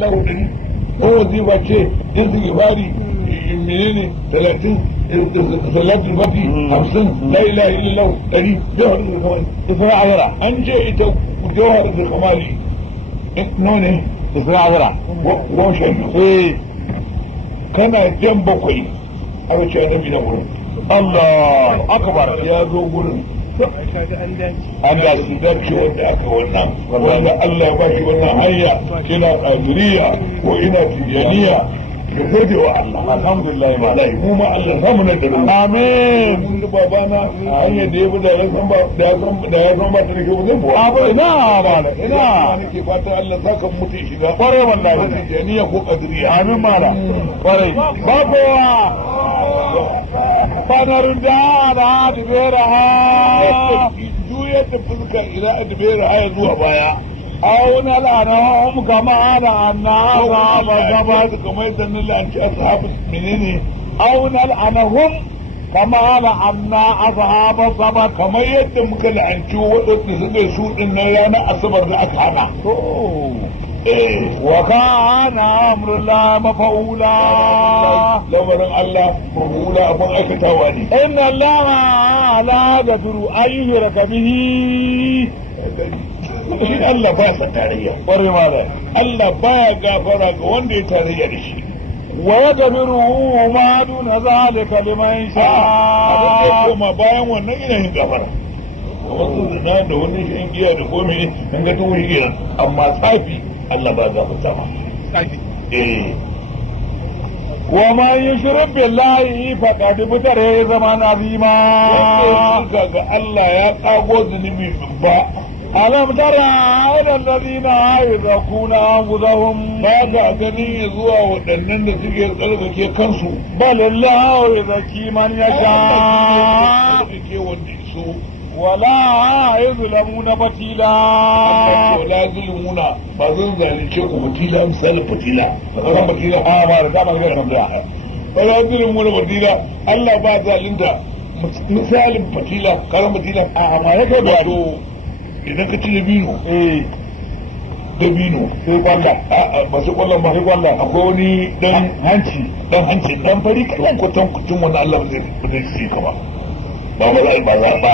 lahu ɗari ko wazifa ce in su gifari menene 30 salatul fati 50 la ilaha illallah 100 jawhar da kamali isra'ira an ce ita jawhar da kamali no ne isra'ira washen kana jan bakwai aka ce annabi na wurin Allah akbar ya zo gurin an da su dace wanda aka wannan wanda Allah ya ba shi wannan hanya kina qadiriya ko ina tijaniya da gode wa Allah alhamdulillah wallahi mu ma Allah samu na da amin mun da babana hanya da ya bada ran san ba da ya san ba ta nake ba zai abu ina mala ina nake fata Allah saka mutu shiga kware wallahi tijaniya ko qadiriya amin mala kware babowa fanarun da ana dubera ha juyar da fuska ila adbera ha zuwa baya auna la'anahum kama la'anna ashabu sabat kamar yadda na la'anci ashabu menene auna la'anahum kama la'anna ashabu sabat kamar yadda muka la'anci waɗanda suka yi su din nan ranar asabar da aka hana wa kana amrullah mafa'ula lamarin Allah mafa'ula abin aikatawa ne inna allaha la yaghfiru an yushraka bihi shi Allah ba sa tarayya ƙwarai ma da Allah baya gafara ga wanda ya tarayya da shi wa yaghfiru ma duna zalika liman sha'a kuma bayan wannan ina yin gafara wasu zina da wani shan giya da komai kan ga tun wuri kenan amma tsafi Allah ba gafarta ma tsafi wa ma yushrik billahi faqad butare zaman azima wanda ga Allah ya kago zunubi babba alam tara ila alladhina yuzakuna anfusahum ba ga ganin ya zuwa waɗannan da suke tsarkake kansu bal Allah yuzaki man yasha ke wanda su wala yuzlamuna fatila wala zulmuna ba zan zalunce ku fatila misali fatila kan fatila a ba da zaman ga tambaya wala zulmuna fatila Allah ba zalunta misalin fatila karan fatila a ma yake da idan ka ci dabino dabino sai kwalla ba su kwallon ba sai kwallon akwai wani dan hanci dan fari kalan kwatan kucin wani Allah ba zai ci ka ba ba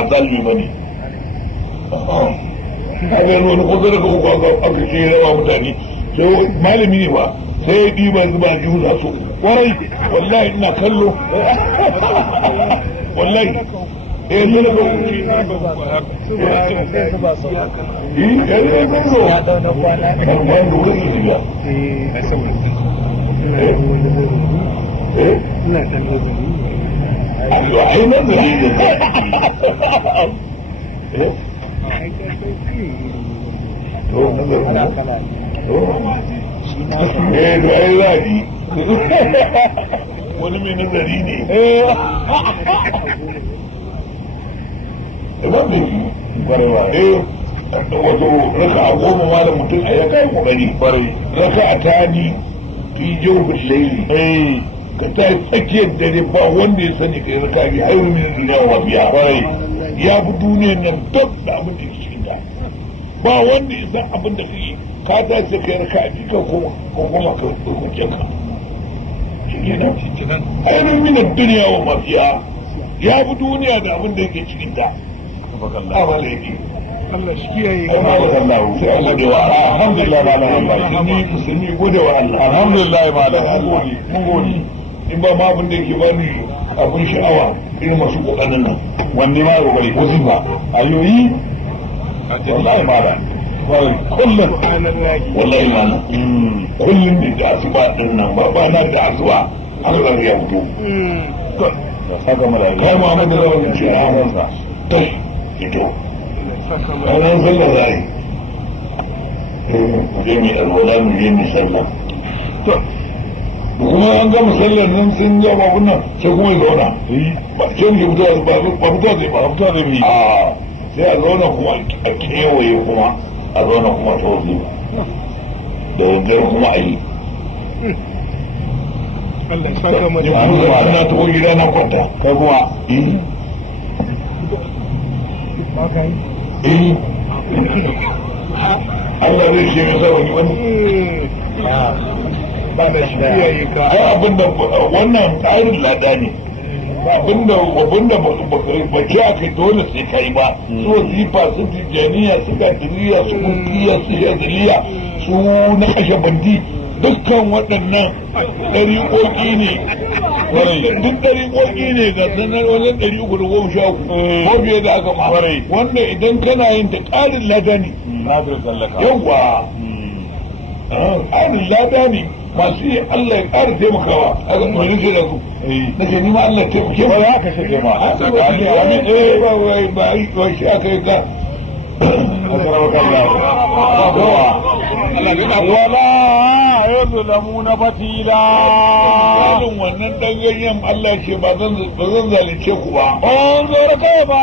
zalmi ba ne a ga wani ko daga uku aka ce rawa mutane sai malami ne ba sai ya ɗiba zuba jihu da su warai wallahi ina kallo wallahi sai da ga kuci ai nan da shi wani mai nazari ne wato raka a goma ma da mutum a ya kai kokari raka a tani fi jawfin laili ka ta tsakiyar dare ba wanda ya sani kai raka bi har min duniya wa biya ya fi duniyar nan duk da abin da ke cikin ta ba wanda ya san abin da kake ka ta ce kai raka bi ka koma ka hukuncin ka shikenan ainihin min duniya wa mafiya ya fi duniya da abin da yake cikin ta Allah shi kiyaye alhamdulillah malam musulmi gode wa Allah alhamdulillah malam mun gode in ba ma abin da yake bani abin sha'awa irin masu kokarin nan wanne ma kokari wazifa ayoyi wallahi malam kullum wallahi malam kullum da asuba din nan ba na da asuba an ga ya fito da saka malaka kai Muhammad da wannan ce a wansa tai fito ranar sallah zai je mai alwala mu je mai sallah kuma an gama sallar nan sun ga babun nan sai kuma ya zauna ba ce mu fito ba fito zai ba fito zai bi sai a zauna kuma a kewaye kuma a zauna kuma ta wasu da gangar kuma a yi Allah ya saka mu da na taho gida na kwanta kai kuma Allah zai ce mai sa wani ba da shi yayi ka ai abinda wannan tsarin lada ne abinda ba ce aka dole sai kai ba su wazifa su tijjaniya su kadiriya su kulkiya su yaziliya su na kashe bandi dukkan waɗannan ɗariƙoƙi ne duk ɗariƙoƙi ne ga sanar wajen 313 ko biye da aka ma wanda idan kana yin ta ƙarin lada ne yawwa ƙarin lada ne masu yi Allah ya ƙara taimakawa a ga mai rike da su na ce nima Allah taimake ba ya kashe ke ma ba shi aka yi ka wala yuzlamuna fatila irin wannan dan ganyen Allah ce ba zan zalunce ku ba unzur kayfa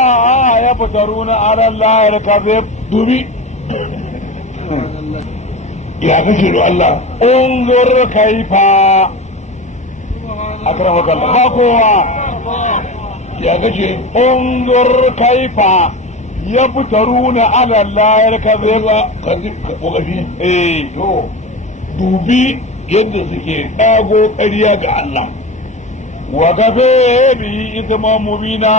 yaftaruna ala Allah al-kadhib dubi ya kace da Allah unzur kayfa akramaka Allah ba kowa ya kace unzur kayfa yaftaruna ala Allah al-kadhib kadhib to dubi yadda suke ɗago ƙarya ga Allah wa gafe bi ithma mubina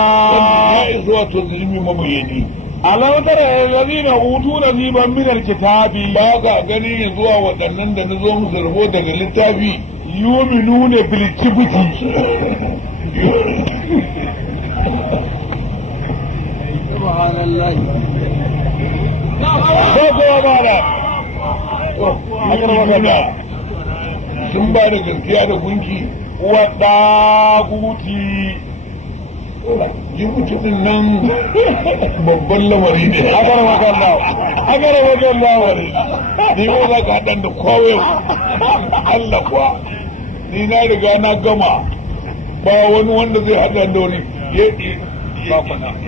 ya iso wato zulmi mabayani alam tara allazina utu nasiban min alkitabi ba ga gani ne zuwa waɗannan da nazo musu rabo daga littafi yu'minuna bil jibti subhanallah sun ba da gaskiya da gunki wadda guti jibuti din nan babban lamari ne agara wajen lawari ni ko za ka haɗan da kowai Allah kuwa ni na riga na gama ba wani wanda zai haɗa da wani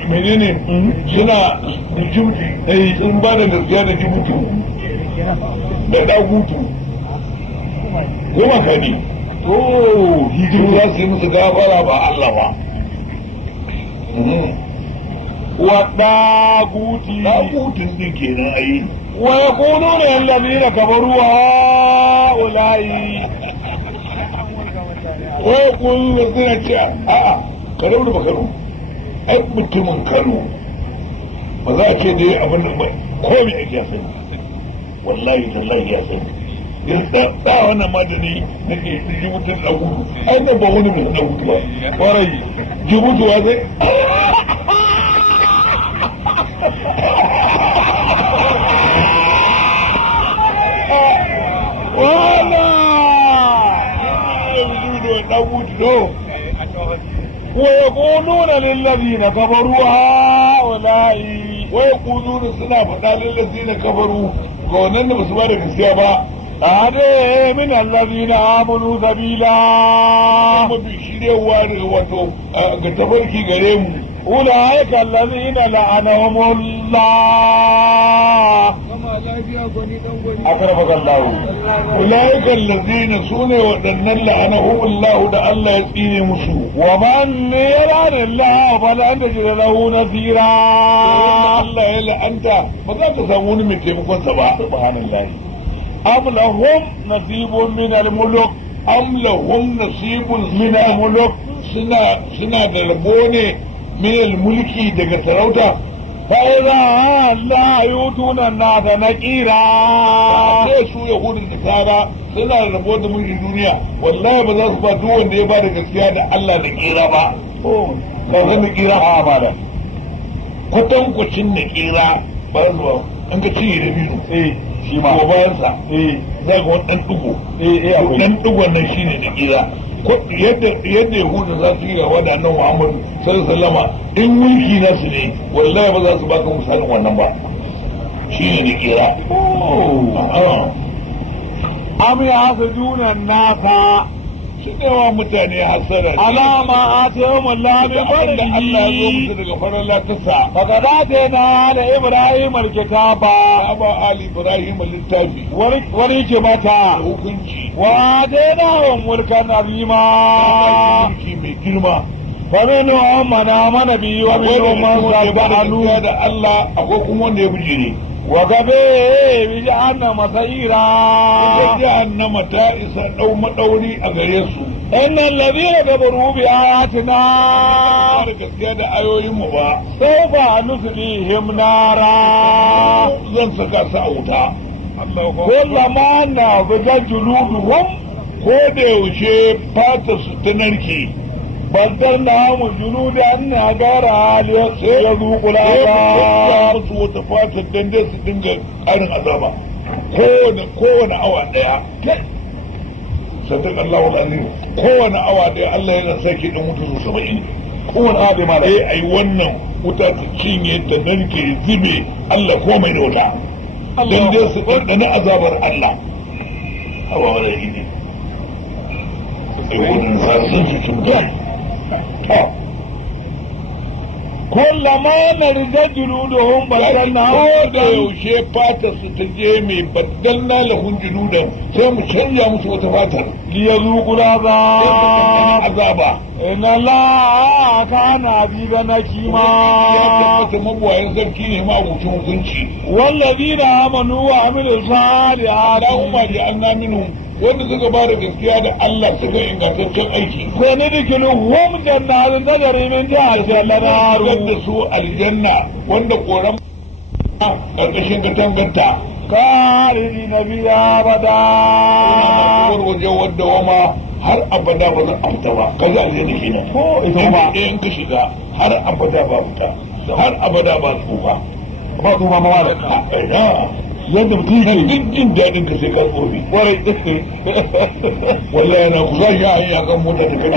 menene suna da jibuti sun ba da gaskiya da jibuti da ɗagutu goma ka ne to hijiru za su yi musu gafara ba Allah ba wa ɗaguti ɗagutun ne kenan ayi wa ya kuno ne yallabi da kabaru wa ulayi wa ya kuno da suna ce a'a ka rabu da bakaro ai mutumin Kano ba za a ce da ya abin da ba ko mai ake ya sani wallahi tallahi ya sani da wannan madani na ke jibutun ɗagutu ai ne ba wani mai ɗagutu ba ƙwarai jibutu wa zai wala ɗagutu no ويقولون للذين كفروا هؤلاء ويقولون سنا فدا للذين كفروا قولنا بس ما da gaskiya ba هذا من الذين آمنوا سبيلا kuma bi shirewa daga wato ga tafarki gare mu أولئك الذين لعنهم الله أكرمك الله أولئك الذين سنوا ودنن لعنهم الله ده الله يسقيني مسو ومن يلعن الله فلن تجد له نصيرا الله يلا أنت ما ذاك سامون من تيمكون سبا سبحان الله أم لهم نصيب من الملك أم لهم نصيب من الملك سنا دلبوني من الملك daga sarauta فإذا لا يؤتون الناس نكيرا sai su yahudin da tara suna rabo da mulkin duniya wallahi ba za su ba duk wanda ya ba da gaskiya da Allah da kira ba ka san da kira a bada kwatankwacin da kira ba su ba an ka ci da biyu shi ma ko bayan sa za ga wani dan dugo dan dugon nan shine da kira yadda yahuda za su yi gawa da annabi Muhammadu sallallahu alaihi wasallam in mulki na su ne wallahi ba za su baka misalin wannan ba shine ne kira am yahsuduna an-nasa shine wa mutane hasara alama atahum Allah bi wanda Allah ya zo musu daga faralla ta sa faqad atayna ala ibrahim al-kitaba aba ali ibrahim littafi wani ke mata hukunci wa atayna mulkan azima mulki mai girma فمنهم من آمن به ومنهم من صد عنه da Allah akwai kuma wanda ya bijire wa gabe bi jahannama sa'ira jahannama ta isa dau madauri a gare su innal ladina kafaru bi ayatina da gaskiya da ayoyin mu ba sawfa nuslihim nara zan saka su a wuta kullama na bidan juluduhum ko da yaushe fata su ta narke baddar na mu juludan na gara haliyar ya zuƙula ba su wata fatar dan dai su dinga ƙarin azaba kowane awa ɗaya sadaq Allahu al-azim kowane awa ɗaya Allah yana sake ɗan mutu su 70 kowane awa ɗaya ma da ai wannan wuta ta cinye ta narke zube Allah komai da wuta dan dai su ɗanɗana azabar Allah hawa wani ne sai wannan sassan jikin gani kullama narja juluduhum baddalna ko da yaushe fatar su ta je mai baddalna lahum juludan sai mu canja musu wata fatar liyazuqul azaba inna la kana biban nakima ya tabbata mabuwayin sarki ne ma abucin hukunci wallazina amanu wa amilus salihati Allahumma ja'alna minhum wanda suka ba da gaskiya da Allah suka ingantaccen aiki ko ne dikilu hum jannatin tajri min tahtiha al-anhar da su aljanna wanda koran karkashin katanganta kari nabiya bada waje wadda wama har abada ba za a fita ba kaza aljanna kenan ko ita ba in ka shiga har abada ba fita har abada ba tsufa ba tsufa ma wala yadda mutum ke duk jin daɗin ka sai ka tsofi warai wallahi na kusa shi a yi akan mota ta kai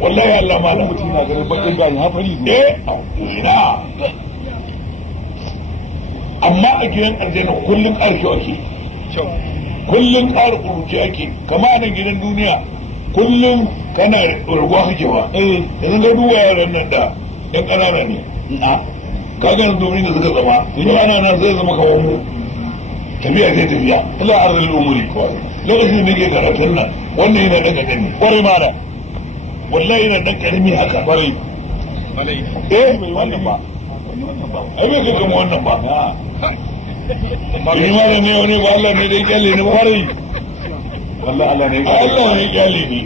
wallahi Allah ma mutum na ganin bakin gani hafari ina amma a gidan aljanna kullum ƙarshe ake kullum ƙara ƙuruci ake kama a nan gidan duniya kullum kana raguwa kake ba yanzu ga duwa yaran nan da ɗan ƙanana ne kagan domin da suka zama in ana nan zai zama kawo mu tafiya sai tafiya ila arzal umuri lokacin da ke karatun nan wannan yana dan karami kwarai mara wallahi yana dan karami haka kwarai wannan ba ai bai kaga wannan ba ni mara ne wani ba Allah ne dai kalle ne kwarai wallahi Allah ne kalle ni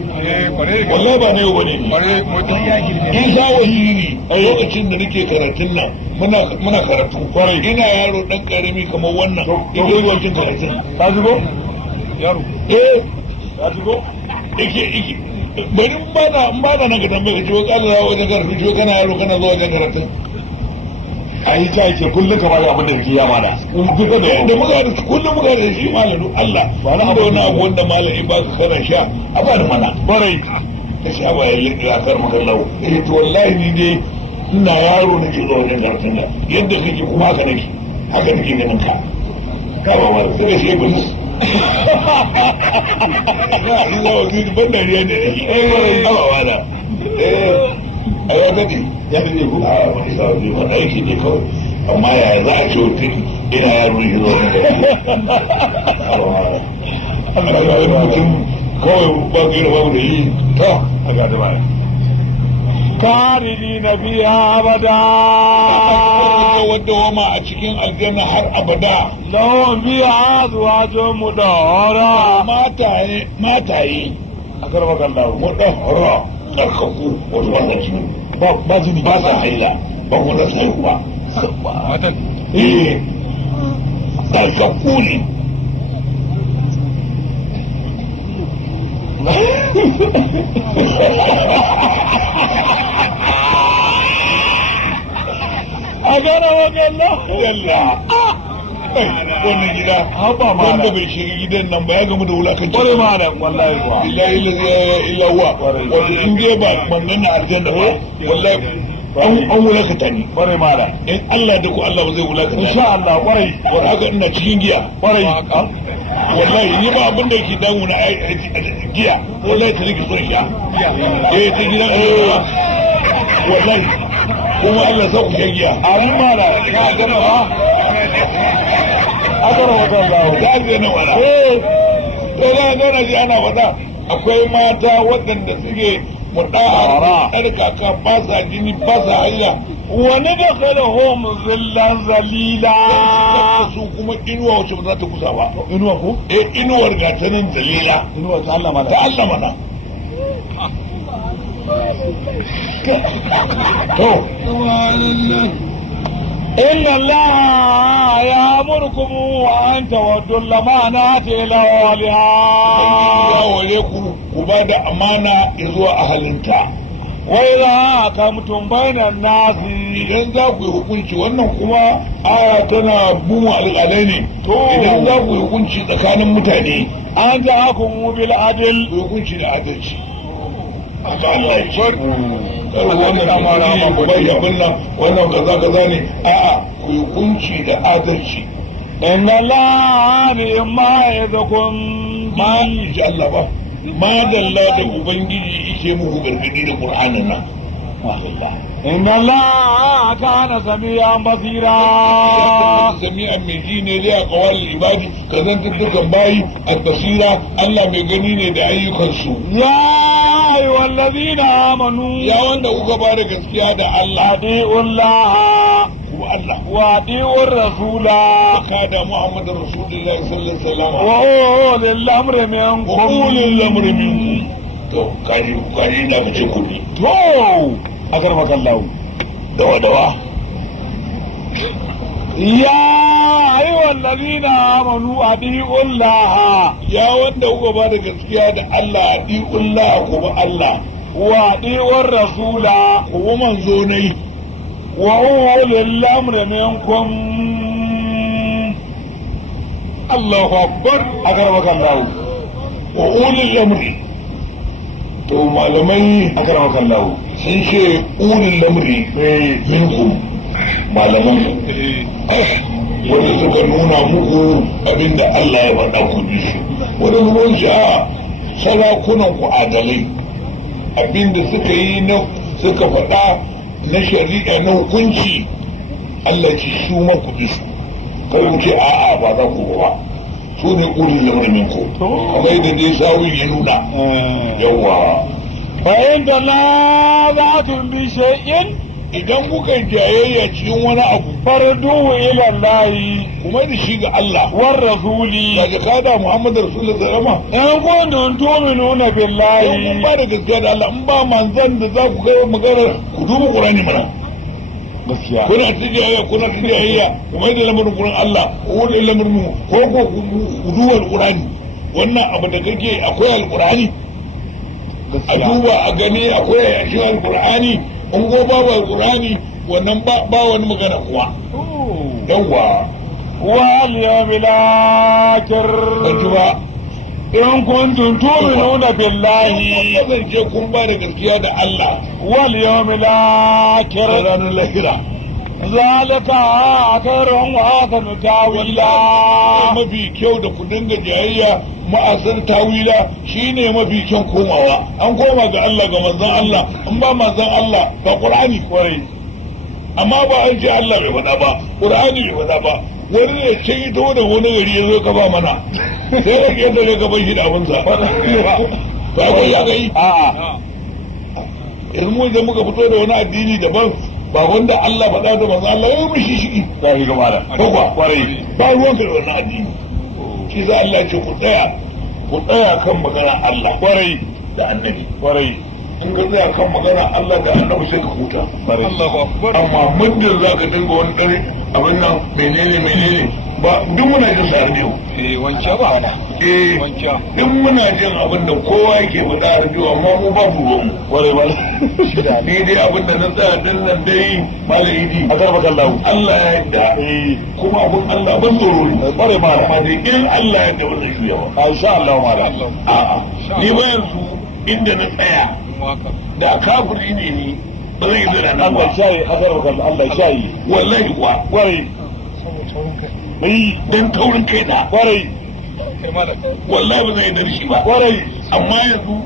wallahi ba ne bane ni in sa wahiri a lokacin da nake karatun nan muna karatu kwarai ina yaro dan karami kamar wannan ido lokacin karatun ka zugo yaro ka zugo yake bari ba na nan ga tambaye ce ka Allah wajen karatu ce kana yaro kana zuwa wajen karatun ai ta yake kullum ka bada abin da yake ya mana duka da muka da kullum muka da shi malalu Allah ba na da wani abu wanda malami ba su kana sha a ba da mana kwarai ta sha ba ya kar maka lau to wallahi ni dai ina yaro nake zuwa wajen karatun da yadda kake kuma haka nake ganin ka ba ma sai shi gudu Allah wa gidi ban dariya ne ba wala a yau gadi ya ne ku a wani sauri wani aiki ne kawai amma yaya za a ce mutum ina yaro ne zuwa Allah ya yi mutum kawai ba gaira babu da yi ta a gada baya كارنين فيها أبدا ودوما أتشكين الجنة هر أبدا لهم فيها أزواج مطهرة ما تاي أكرمك الله مطهرة تركفوا وتوسطوا بازني بازا حيلا بقول لك سيبا إيه تركفوني أجر وجل يلا wannan gida wanda bai shiga gidan nan ba ya gamu da wulakanci kwarai ma da wallahi kuwa billahi illa huwa wato in dai ba wannan na aljanna ba wallahi an wulakanta ni kwarai ma da in Allah da ku Allah ba zai wulakanta insha Allah kwarai war haka ina cikin giya kwarai wallahi ni ba abin da yake damu na giya wallahi ta nake son sha ta gida wallahi kuma Allah sa ku sha giya amin ma da ya gana ba akara wajen zawo za a na wada to za a gana ji ana wada akwai mata waɗanda suke mutahara tsarkaka ba sa jini ba sa hanya wani da kalahom zillan zalila su kuma inuwa wacce ba za ta kusa ba. inuwa ko inuwar ga ta nan dalila inuwa ta Allah mana to إن الله يأمركم أن تودوا الأمانات إلى أهلها. ku ba da amana zuwa ahalinta. وإذا حكمتم بين الناس idan za ku yi hukunci wannan kuma aya tana bin alƙalai ne idan za ku yi hukunci tsakanin mutane an tahkumu bil adl ku yi hukunci da adalci haka Allah ya ce wannan amana ma ku bai abin nan wannan kaza ne a'a ku yi hukunci da adalci inna Allah bima yadhukum ma ji Allah ba ma dalla da ubangiji yake muku gargadi da Qur'anin nan inna Allah kana sami'an basira sami'an mai ji ne da kawal ibadi kazan dukkan bayi al-basira Allah mai gani ne da ayyukansu ya ayyuhal ladina amanu ya wanda kuka ba da gaskiya da Allah Allah Allah wa diwar rasula kada Muhammadur Rasulullahi sallallahu alaihi wasallam wa ulil amri minkum to kaji da kace kudi to agar makallahu dawa ya ayyuhal ladina amanu adiullaha ya wanda kuka ba da gaskiya da Allah adiullaha kuma Allah wa diwar rasula kuma manzo ne وأولي الأمر منكم الله أكبر أكرمك الله وأولي الأمر to malamai أكرمك الله sun ce ulil lamri minkum malaman wanda suka nuna muku abinda Allah ya faɗa ku bi shi wanda zuwan shi a sarakunan ku adalai abinda suka yi na suka faɗa na shari'a na hukunci Allah ci su maku bi su kar ku ce a'a ba za ku ba su ne ulil lamri minkum kamar da dai sawi ya nuna yawa فإن تنازعتم بشيء idan kuka jayayya cikin wani abu farduhu ila Allah kuma da shi ga Allah war rasuli daga kada Muhammad Rasulullah sallallahu alaihi in kuntum tu'minuna billahi in ba da gaskiya da Allah in ba manzon da za ku kai magana ku duba Qur'ani mana gaskiya kuna tijayayya kuma da lamarin Qur'an Allah ko da lamarin ko ku duba Qur'ani wannan abu da kake akwai alqur'ani a duba a gani akwai a cikin alqur'ani in go babu alqur'ani wannan ba wani magana kuwa yawa wal yawmil akhir kajuwa in kuntum tu'minuna billahi kasance kun ba da gaskiya da Allah wal yawmil akhir ranar lahira zalika khairun wa ahsanu tawila mafi kyau da ku dinga jayayya ma'asar tawila shine mafi kyan komawa an koma ga Allah ga manzon Allah in ba manzon Allah ga Qur'ani kwarai amma ba an ce Allah bai faɗa ba Qur'ani bai faɗa ba wani ne ce ito da wani gari ya zo ka ba mana sai ka ga yadda ka bai shi da abinsa ba kai ya kai a'a in mu da muka fito da wani addini daban ba wanda Allah faɗa da manzon Allah ya mishi shi ga shi gaba da ko ba kwarai ba ruwan ka da wannan addini shi za Allah ce ku tsaya kan magana Allah kwarai da annabi kwarai in ka tsaya kan magana Allah da annabi sai ka huta amma muddin za ka dinga wani ɗari abin nan menene ba duk muna jin sa ne wancan ba wancan duk muna jin abin da kowa yake faɗa a rabiyo amma mu ba mu ruwan kwarai ba ni dai abin da na tsaya din nan dai malaidi a zarba kallahu Allah ya yarda kuma abin Allah ban tsoro ne kwarai ma amma dai in Allah ya yarda ba zai juya ba insha Allah ma da a'a ni ba yanzu inda na tsaya da kafiri ne ni ba zai yi da nan ba shayi a zarba kallahu Allah shayi wallahi kuwa kwarai dan taurin kai na kwarai wallahi ba zai yi da shi ba kwarai amma yanzu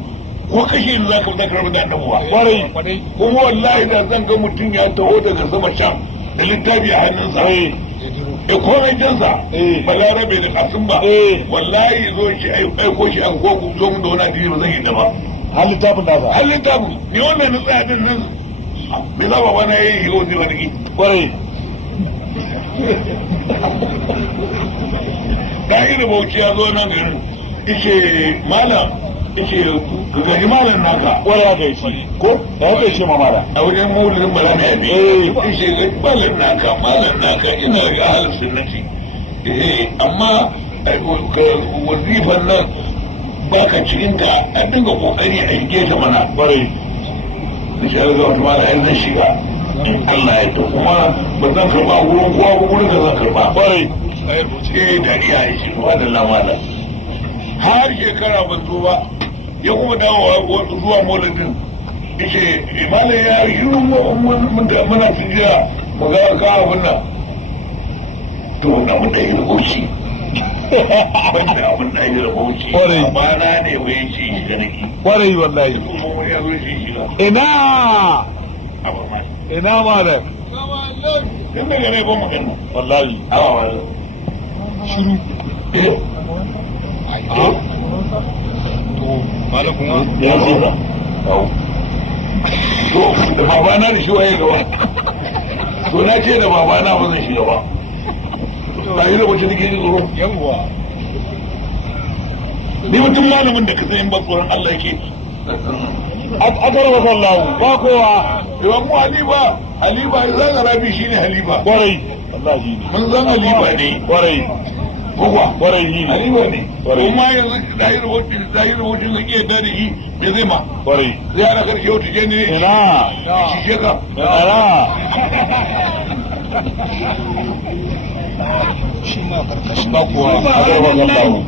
ko kashe ni za ka fita karɓar da ɗan uwa kwarai kuma wallahi da zan ga mutum ya taho daga sama can da littafi a hannunsa da komai jinsa balarabe da kasin ba wallahi zo shi aiko shi an ko ku zo mu da wani addini ba zan yi da ba har littafin da har littafin ni wannan na tsaya din nan me za baba na yi yau zai wani kwarai ɗahir bauchi ya zo nan garin ice malam ice gaji malam naka kwarai ya kai shi ko da ya kai shi ma malam a wajen maulidin bala na yabi ice gaji malam naka ina ga halin sunnati amma wazifan nan baka cikin ta a dinga kokari a shige ta mana kwarai da shi ga wata mala yan zan shiga in Allah ya ta kuma ba zan karba wurin kowa ba wurin da zan karba kwarai dariya ya ce wa da lamala har shekara ban zo ba ya kuma dawowa zuwa maulidin yace malam ya yi muna tijiya mu ga ka abin nan to na mu da yi rubuci ban da abin da yi rubuci amma na ne wai ce shi da nake kwarai wallahi ina malam dan daga ne ba magana wallahi shiru to malam kuma ya ce ba to da babana da shi waye gaba to na ce da babana ba zan shiga ba ba yi rubuci da ke ji tsoro yawwa ni mutum malamin da ka san ba tsoron Allah yake a garba sallahu ba kowa yawan mu haliba zan rabi shi ne haliba kwarai wallahi ne mun zan haliba ne kwarai kuwa kwarai ne haliba ne kuma yanzu zahir rubutun zan iya da shi me zai ma kwarai zai ana karshe wata jeni ne ina shi sheka shi ma karkashin ba kowa a garba sallahu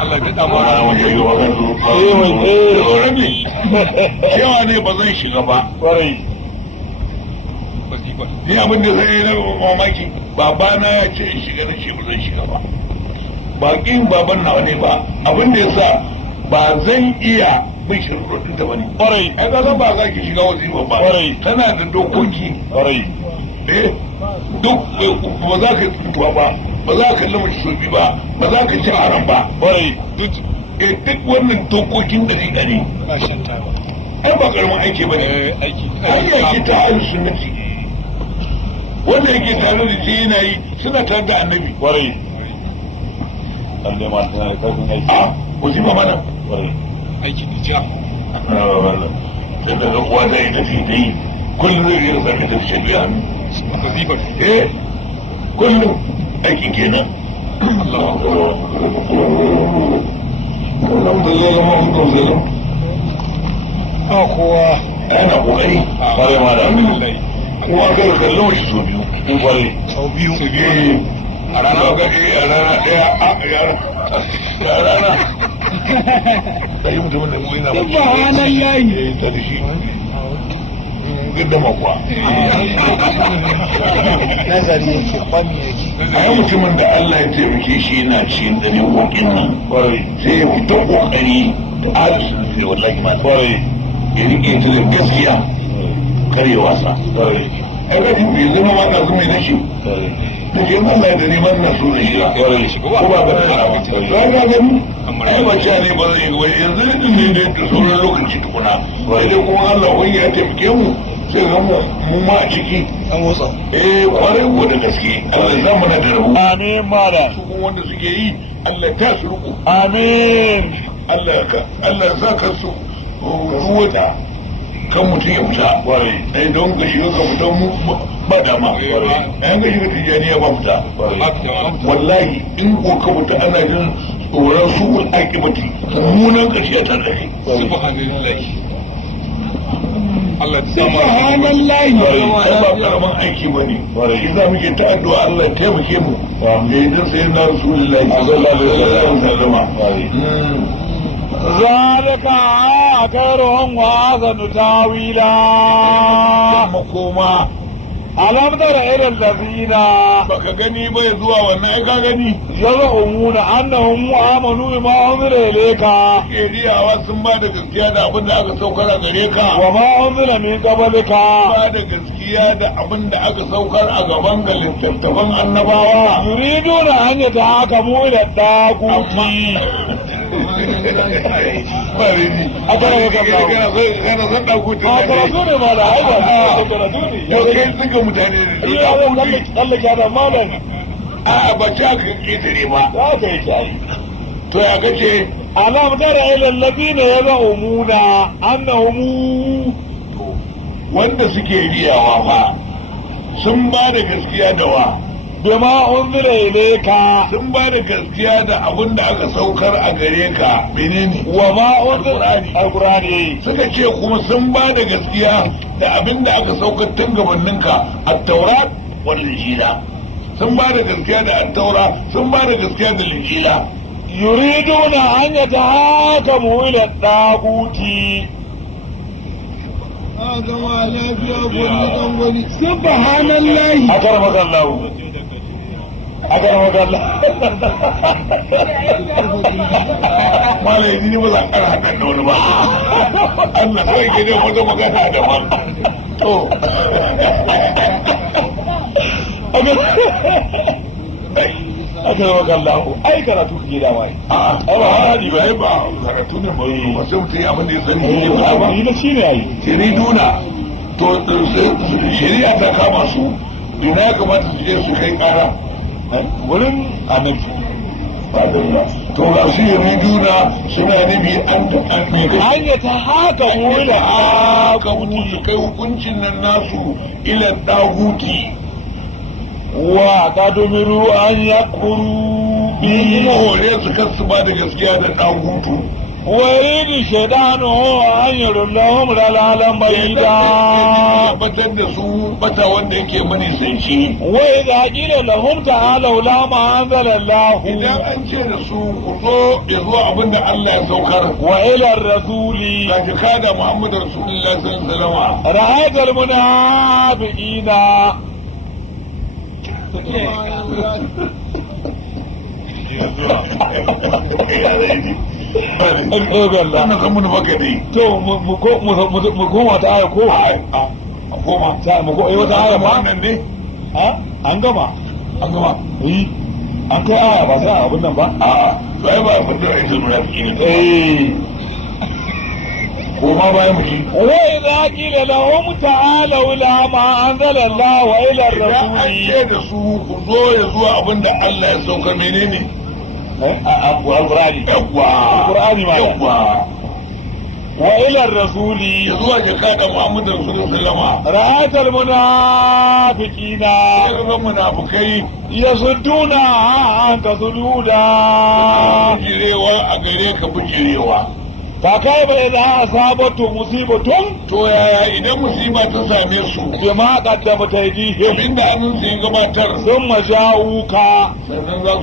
Allah ya da mana wanda yi wa kan cewa ne ba zan shiga ba kwarai ni abin da zai yi na mamaki babana ya ce in shiga na ce ba zan shiga ba bakin baban nawa ne ba abin da ya sa ba zan iya bin shirɗoɗin ta bane kwarai ai ka ba za ki shiga wazifa ba kwarai tana da dokoki kwarai duk ba za ka tuba ba ba za ka lama shobi ba ba za ka ci haram ba kwarai duk wannan dokokin da riga ne ai ba karamin aiki ba ne aiki ta halin sunnati wanda yake tare da shi yana yi suna tare da annabi kwarai lalle ma tana da karfin aiki a wazifa mana kwarai aiki da ja sai da kuwa zai tafi da yi kullum zai yi rasa da shagiya wazifa kullum aiki kenan ba kowa yana kokari kwarai ma da kuma kai da kallon shi so biyu kwarai sau biyu a rana ga a rana ɗaya a rana ɗaya mutumin da mu yana bacci ba nan yayi ta da shi gaddama kuwa nazari yake kwami yake a yi mutumin da Allah ya taimake shi yana cikin ɗari kokin nan sai ya fita ƙoƙari da alisu sai wallahi ma ya riƙe ta da gaskiya kare wasa ai gajin bai zama ma na zama na shi da ke Allah ya da neman na so da shi ko ba ga tsara ba sai ga gani ai ba ne ba zai wai yanzu ne da sauran lokaci tukuna sai dai kuma Allah wani ya taimake mu sai ga mu ma a ciki an motsa kwarai ko da gaske Allah ya zama na da rabu amin mala su kuma wanda suke yi Allah ta su ruku amin Allah ya sa ka su ruwata kan mutum ya fita kwarai don ka shiga ka fita mu ba dama ɗayan ka shiga tijjaniya ba fita wallahi in ko ka fita ana jin tsoron su kun aiki mati mummunan ƙarshe ta da kai subhanallahi ba karaman aiki bane shi za mu ke ta addu'a Allah ya taimake mu da idan sai na rasulullahi sallallahu alaihi wasallam ذلك آخرهم وأحسن تاويلا makoma ألم تر إلى الذين baka gani bai zuwa wannan ai ka gani يزعمون أنهم آمنوا بما أنزل إليك ke riyawa sun ba da gaskiya da abin da aka saukar a gare ka وما أنزل من قبلك ba da gaskiya da abin da aka saukar a gaban ga littattafan annabawa يريدون أن يتحاكموا إلى الطاغوت a kana ga kawo kana san dagutu a karatu ne ma da haiba karatu ne to kai suka mutane ne ya zan tsallake da malam a ba ta ka kitare ba za ka yi kai to ya kace alam tara ila alladhina yaz'umuna annahum wanda suke riyawa fa sun ba da gaskiya da wa bima unzila ilayka sun ba da gaskiya da abin da aka saukar a gare ka menene wa ma unzila alqur'ani suka ce kuma sun ba da gaskiya da abin da aka saukar tun gabaninka at-taurat wal injila sun ba da gaskiya da at-taura sun ba da gaskiya da injila yuriduna an yatahakamu ila daguti gama lafiya gwani dan gwani subhanallahi akarmaka Allah malai ni ba za a hakan da wani ba Allah sai ke da wata magana da ba to akarmaka Allah ai karatu ke da wai ba hadi ba ba karatu ne ba sai mutum abin da ya sani ne ba ni shi ne ai shiriduna to shari'a ta kama su ina ya kamata su je su kai kara wurin annabi to ga shi yuriduna suna nabi an ya ta haka wula haka mutu kai hukuncin nan nasu ila daguti wa kadumiru an yakuru bi hore su kasu ba da gaskiya da dagutu ويريد الشيطان أن يضلهم ضلالا بعيدا batar da su bata wanda yake mani sanci وإذا قيل لهم تعالوا لا ما أنزل الله idan an ce da su ku zo ya zo abinda Allah ya saukar وإلى الرسول ga jikada Muhammadu Rasulullahi sallallahu alaihi wasallam رأيت المنافقين wannan san mun baka dai to mu koma ta aya ko a koma ta mu ko wata aya ma nan ne an gama an kai aya ba sai abun nan ba to ai ba mun da ita munafiki ne ko ma bayan mutum وإذا قيل لهم تعالوا إلى ما أنزل الله وإلى idan an الرسول ce da su ku zo ya zuwa abinda Allah ya sauka menene القرآن القرآن yawwa وإلى الرسول ya zuwa jikada Muhammadu Rasulullahi sallallahu alaihi wasallam رأيت المنافقين sai ga munafikai يصدون عنك صدودا bijirewa a gare ka bijirewa فكيف إذا أصابتهم مصيبة to yaya idan musiba ta same su بما قدمت أيديهم abinda hannun su ya gabatar ثم جاءوك sannan za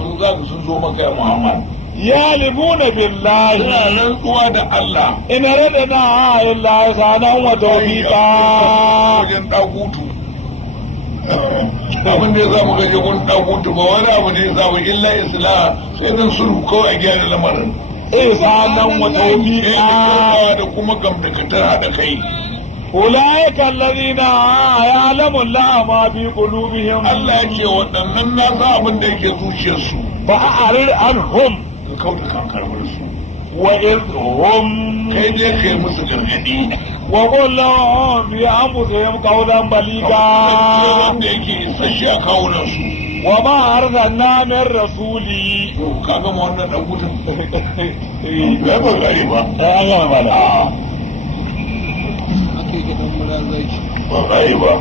su zo maka ya Muhammad يعلمون suna بالله rantsuwa da Allah إن ردنا إلا إحسانا وتوفيقا wajen dagutu abin da ya samu gaje gun dagutu ba wani abu ne ya samu illa islah sai dan sulhu kawai a gyara lamarin إحسانا وتوفيقا da kuma gamdakatar haɗa kai أولئك الذين يعلم الله ما في قلوبهم Allah ya ce waɗannan na sa abin da yake zuciyarsu فأعرض عنهم ka kauda kankarwar su وإذهم kai ne kai musu gargaɗi وقل لهم في أنفسهم قولا بليغا wanda yake isasshe a kawunan su وما أرسلنا من رسول ka gama wannan dagutun ya ba gari ba ba gari ba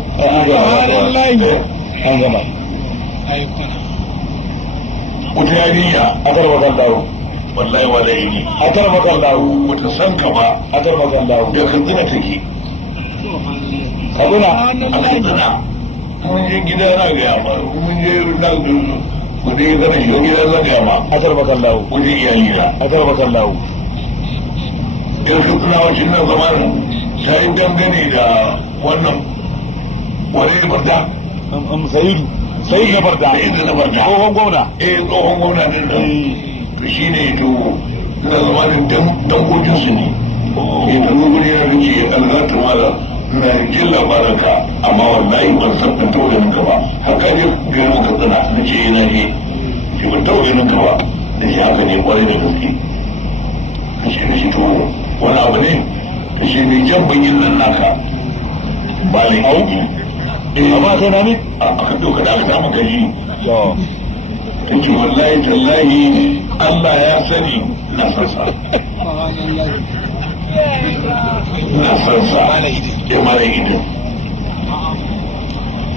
wata yarinya a karbakan dawo wallahi wallahi ne a karbakan dawo wata san ka ba a karbakan dawo da kanzina take kaduna a kanzina mun je gida na ga yamma mun je na kudi zana shi gida zan ga yamma a karbakan dawo kudi iyali na a karbakan dawo yanzu kuna wacin nan zamanin ta yi dangane da wannan wani barda sayidu na farda da na barda tsohon gwamna tsohon gwamna ne da to shi ne to na zamanin dangogin su ne ya ta guguri na rike ya ɗalgata mala na jin labarin ka amma wallahi ban san ban taɓa ganin ka ba haka ne gari muka tsana na ce yana ne ki ban taɓa ganin ka ba da shi haka ne kwarai da gaske shi da shi to wani abu ne shi mai jan bayin nan naka ba ne auki amma sai na ni a aka doka da aka samu gari take wallahi tallahi Allah ya sani na sassa na sassa ya mara idin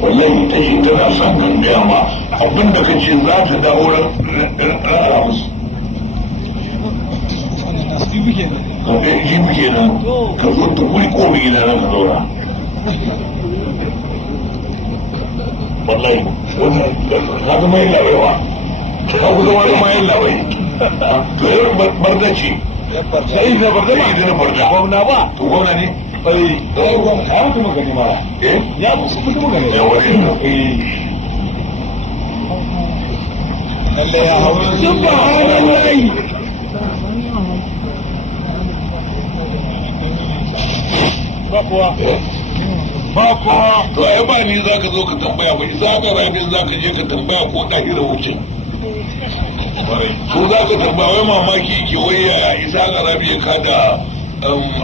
wallahi ta shi tana son gangaya ma abinda ka ce za ta dawo rara musu jibi kenan ka zo ta kuri komi gina na ka zaura wallahi wannan ka zama yin labaiwa ka ku zama zama yin labai to yau barda ce sai na barda ba idan na barda gwamna ba to gwamna ne ya mutu magani mara ya mutu magani ya wani Allah ya hau subhanallahi ba kowa to ai ba ni zaka zo ka tambaya ba za ka rabin zaka je ka tambaya ko ɗari da wuce ko za ka tambaya wai mamaki ke waya isa ga rabi ya kada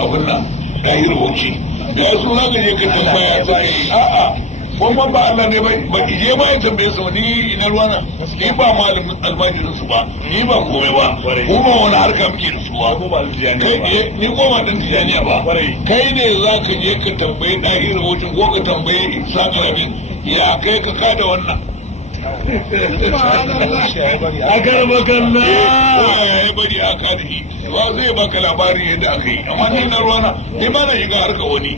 abin nan ɗari da wuce ya su za ka je ka tambaya ta kai a'a kuma ba Allah ne ba ki je ba ya tambaye su ni ina ruwana ni ba malamin albajirin su ba ni ba komai ba kuma wani harka muke da su ba ni goma ɗin tijaniya ba kai ne za ka je ka tambayi ɗahir rahoton ko ka tambayi isa karami ya kai ka kada wannan a garba kalla ya bari a karfi ba zai baka labarin yadda aka yi amma ni na ruwana ni ba na shiga harka wani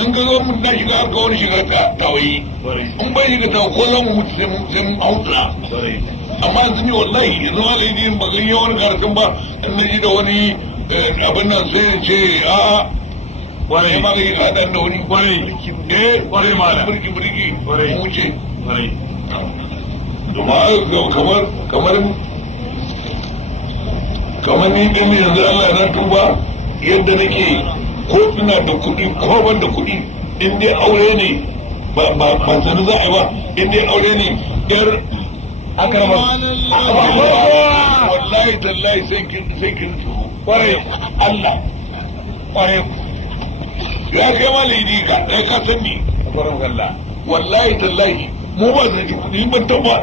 in ka zo mun na shiga harka wani shiga ka tawayi in bai shiga ta ko zan mutu sai mun hauta amma yanzu ni wallahi yanzu ma zai yi ba zan yi wani karatun ba in na ji da wani abin nan sai ya ce a'a wani ma zai ga dan da wani wani ma da burki mu ce kamar ni gani yanzu Allah na tuba yadda nake ko ina da kuɗi ko ban da kuɗi in dai aure ne ba sani za a yi ba in dai aure ne yar akarama wallahi tallahi sai kin kwarai Allah kwarai ya kai malayi ka ɗaya ka san ni wallahi tallahi mu ba zai kuɗi ban taɓa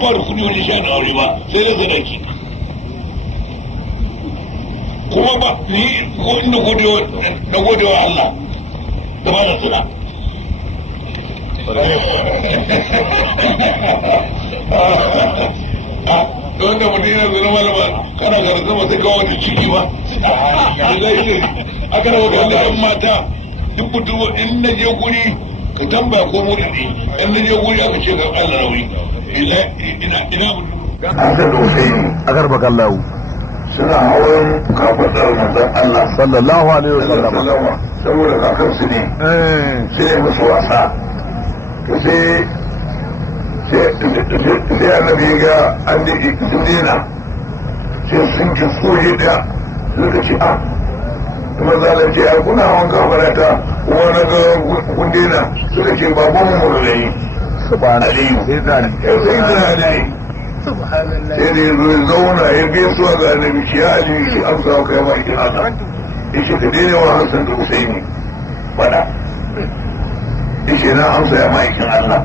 fara kuɗi wani sha na aure ba sai da zai kuma ba ni ko inda gode wa Allah da ba da tuna don da mutum yana zama malama kana ga zama ta kawo da ciki ba a kana wa kallon mata duk mutum in na je guri ka tambaya ko mu da ni in na je guri aka ce ga Allah rawi ina mutum haka da Hussein a garba kallahu suna hawan kafaɗar manzon Allah sallallahu alaihi wasallam saboda kakansu ne sai musu wasa to sai annabi ga an da dina sai sun ki soje da suka ce a kuma zalar ce a kuna hawan kafaɗata kuma na ga kundina suka ce baban mu da yi subhanallahi sai da yanzu ya zauna ya gaisuwa ga annabi shi ya ajiye shi amsa wa kai mai kin Allah yace ka daina wa Hassan da Husaini fada yace na amsa ya mai kin Allah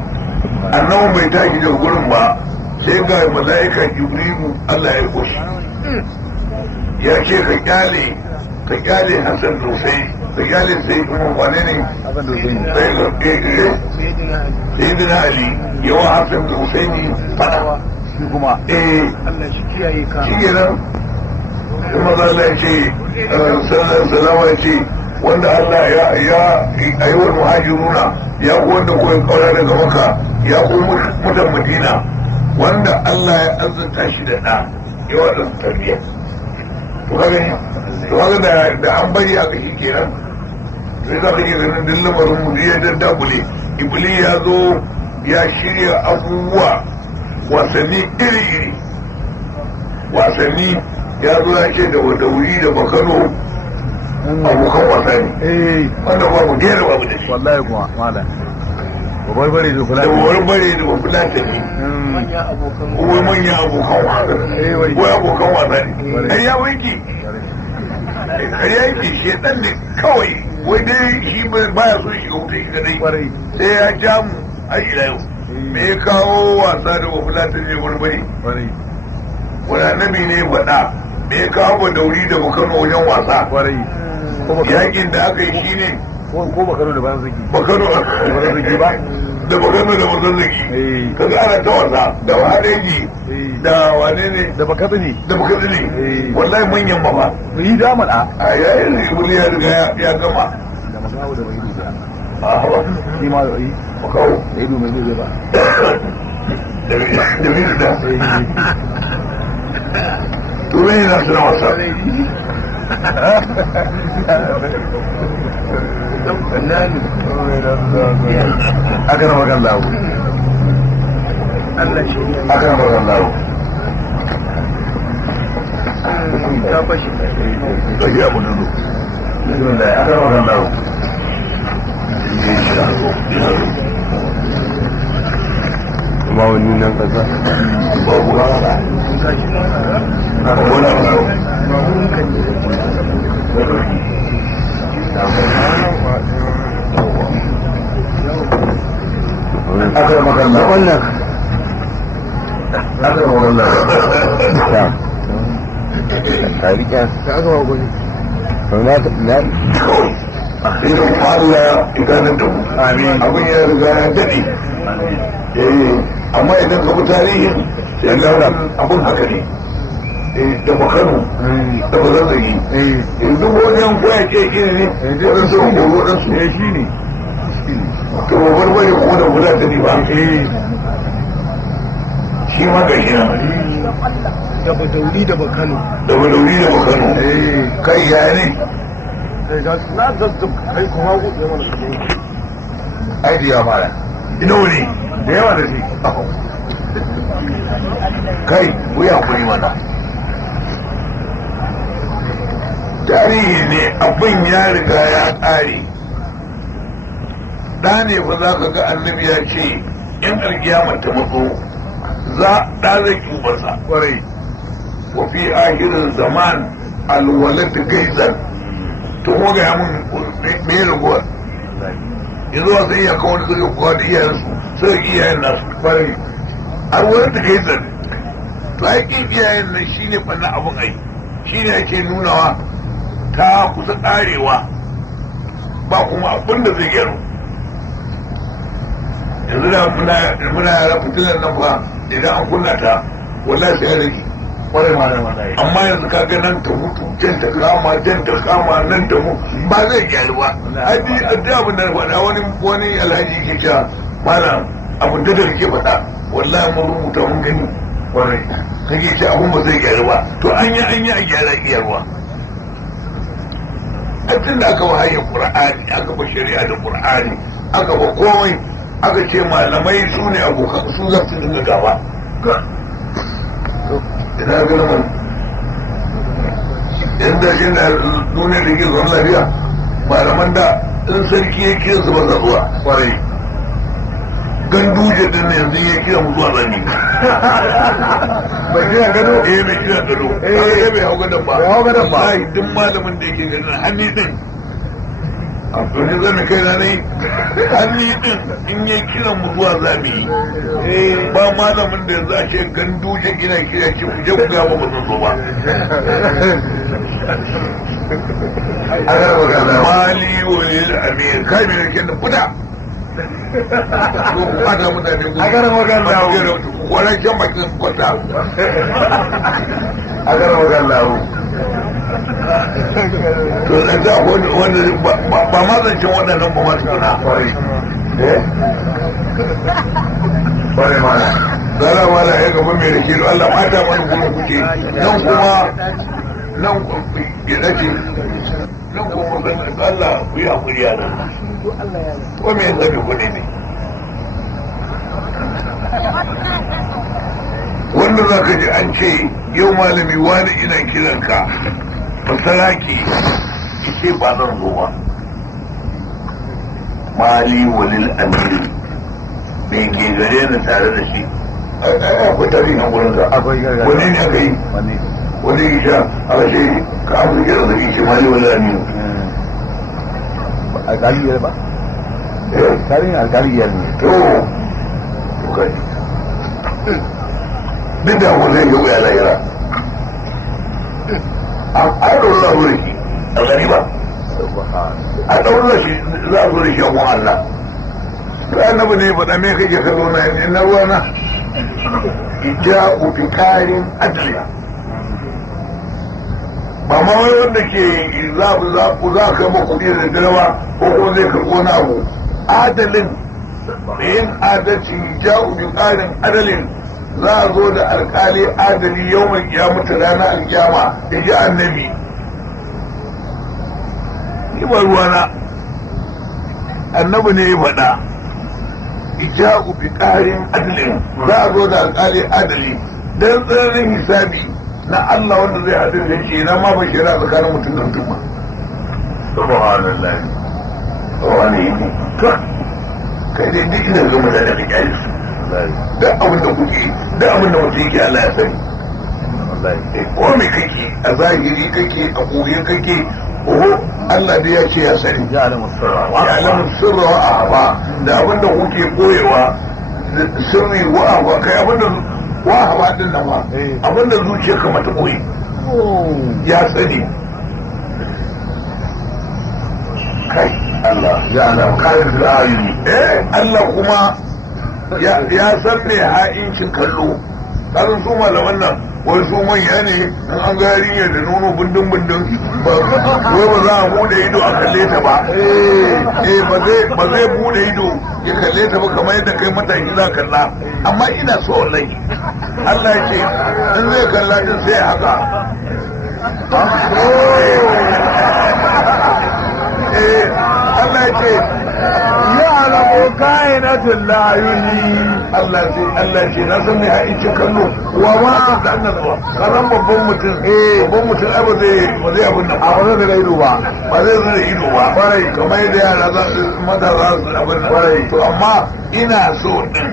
annabi bai tashi da gurin ba sai ga malaika Jibrilu Allah ya koshi ya ce ka kyale Hassan da Husaini ka kyale sai kuma wane ne sai Ali yawa Hassan da Husaini fada kuma Allah shi kiyaye ka shi kenan kuma Allah ya ce sallallahu ya ce wanda Allah ya ayyuwar muhajiruna ya ku wanda ku kaura daga Makka ya ku mutan Madina wanda Allah ya azzanta shi da ɗa ya wada tarbiyya to kaga da an bari aka shi kenan sai za ka yi ganin din lamarin mu ya daddabule iblis ya zo ya shirya abubuwa wasanni iri-iri wasanni ya zo ya ce da wuri da bakano abokan wasa ne wanda ba mu gera ba mu da shi wallahi kuma malam barbare da fulani da fulani ne kuma manyan abokan wasa ko abokan wasa ne ai ya wanki yake shedan ne kawai wai dai shi baya so shi wuta shi kadai sai ya ja mu har ila yau me ya kawo wasa da wafulatin ne gurbai wani annabi ne faɗa me ya kawo ba dauri da bakano wajen wasa yakin da aka yi shi ne ko bakano da ban zaki bakano ba da bakano da ban zaki ka gana ta wasa da wadeji da wane ne da bakatsi ne wallahi manyan ba su yi damar a yayin wuri ya riga ya gama da makawo da bai da a hawa shi ma da yi makawo da ido mai zai ba da biyu da turai na suna wasa aka na magan dawo aka na magan dawo ta fashi da shi abu da zo aka na magan dawo ba wani nan kasa babu rana wani dawo aka na magan dawo wannan aka na magan dawo tarika ta aka wa gwani idan Allah idanar da mu abin ya riga ya daɗe amma idan ka bi tarihin ya gara abin haka ne da bakano da bazazzagi yanzu wajen kwaya ce iri ne wajen sun horo ɗan su shi ne to babbar bai ko da guda da ba shi ma ga shi nan da badauri da bakano da badauri da bakano kai ya ne na zazzab kai kuma kuɗe mana ai da ya fara ina wuri da yawa da shi kai wuya kuri mana tarihi ne abin ya riga ya ƙare ɗa ne fa za ka ga annabi ya ce in alkiyama ta matso za ɗa zai ubarsa kwarai wa fi ahirin zaman alwalad gaizan to kuma ga mun me raguwa yanzu wasu iya kawai suka kuwa da iyayensu suka ki iyayen nasu kwarai alwalad gaizan to aikin iyayen nan shine fanna abun ai shine ake nunawa ta kusa ƙarewa ba kuma abin da zai gyaru yanzu da muna yara fitilar nan fa idan an kunna ta wallahi sai rage kwarai ma da wallahi amma yanzu ka ga nan ta mutu jan ta kama nan ta mutu ba zai gyaru ba abi adda abin da faɗa wani alhaji yake cewa malam abin da kake faɗa wallahi mun rubuta mun gani kwarai kake ce abin ba zai gyaru ba to an yi a gyara iyarwa tun da aka wahayin qur'ani aka ba shari'a da qur'ani aka ba komai aka ce malamai su ne abokan su za su dinga gaba ina gina man yadda shi na duniyar da ke zuwa lafiya malaman da in sarki ya kira su ba za zuwa kwarai ganduje din yanzu ya kira mu zuwa zani bai kira gado bai kira gado bai hau gadon ba ai duk malamin da yake ganin hannu din a tsoron zami kai na nai hannu din in ya kira mu zuwa zami ba malamin da yanzu a ce ganduje gina kira ce ku je ku gaba ba zo ba mali wani amir kai mai rike da fita kwata mutane a garin wagan lawo wani kyan bakin kwata a garin wagan lawo to zanta wanda ba ma zancen waɗannan ba masu kuna kwarai kwarai ma zara ma da ya gaba mai da kilo Allah mata mana kuma kuke nan kuma nan ya dace nan kuma zan Allah ku yi hakuri yana ko me yasa bai kuɗi ne wanda za ka ji an ce yau malami wani ina kiranka masaraki ce ba zan zo ba mali walil amiri bai ke gare ni tare da shi akwai tarihi nan gurin sa wani ne aka yi wani da isha a rashe ka amsa kira da ishe mali wala ne alƙaliyar ba tsarin alƙaliyar ne to kai duk da mu zai yi ya lahira a ɗaura wuri a gani ba a ɗaura shi za a zo da shi a Allah to annabi ne faɗa me kake kallo na na ruwana ija'u bi qarin adliya ba ma wai wanda ke za ka ba kuɗi da darawa ko kuma zai karɓo na abu adalin da yin adalci ija'u bi qarin adalin za a zo da alƙali adali yau mai kiyamata ranar alkiyama da ji annabi ni ba ruwana annabi ne ya faɗa ija'u bi qarin adlin za a zo da alƙali adali dan tsananin hisabi na Allah wanda zai haɗu da shi na ma ba shari'a tsakanin mutum da mutum ba subhanallah wani kai dai duk ina zama da kyali su duk abin da kuke duk abin da mutum yake Allah ya sani ko me kake a zahiri kake a koyi kake oho Allah dai ya ce ya sani ya alamu sirra wa ahba da abin da kuke koyewa sirri wa ahba kai abin da wa ahba din nan ma abin da zuciya ka mata koyi ya sani kai Allah ya alamu kai da ayi Allah kuma ya san me ha'incin kallo kasan su malaman nan wai su manya ne in an ga yarinya da nono bindin ba wai ba za a bude ido a kalle ta ba ba zai bude ido ya kalle ta ba kamar yadda kai mataki za kalla amma ina so wallahi Allah ya ce in zai kalla din sai haka Allah ya ce ya'lamu kainatul layuni Allah ce na san me haƙiƙin kallo wa ma da annabawa karan babban mutum babban mutum ai ba zai abin nan ba zai da ido ba zai da ido ba kwarai kamar yadda yara za su mata za su abin nan kwarai to amma ina so din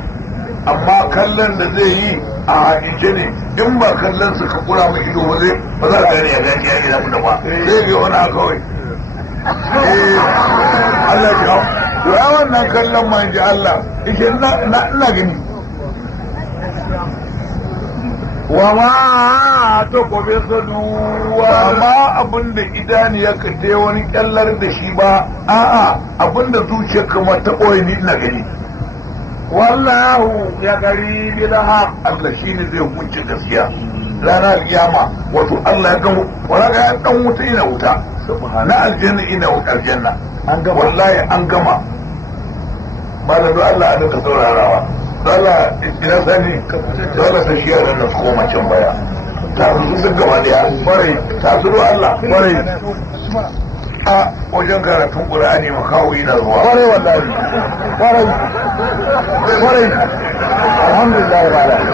amma kallon da zai yi a haƙiƙe ne in ba kallon su ka kura mai ido ba za ka gane ya gani ya gina da ba zai ga wani haka kawai Allah ya to a wannan kallon man ji Allah ishe ina gani wa ma ta kobe sadu wa ma abinda idani ya kaje wani kyallar da shi ba a'a abinda zuciyar kamar ta koyi ni ina gani wallahu ya gari bila haq Allah shine zai hukunci gaskiya ranar kiyama wato Allah ya dan wala ga dan wuta ina wuta na aljanna ina wuta aljanna an gama wallahi an gama malam da Allah a duka saurarawa Allah ina sani dole ta shi yaran nan koma can baya ta su sun gaba da bare ta su do Allah bare a wajen karatun Qur'ani makawo ina zuwa bare wallahi bare alhamdulillah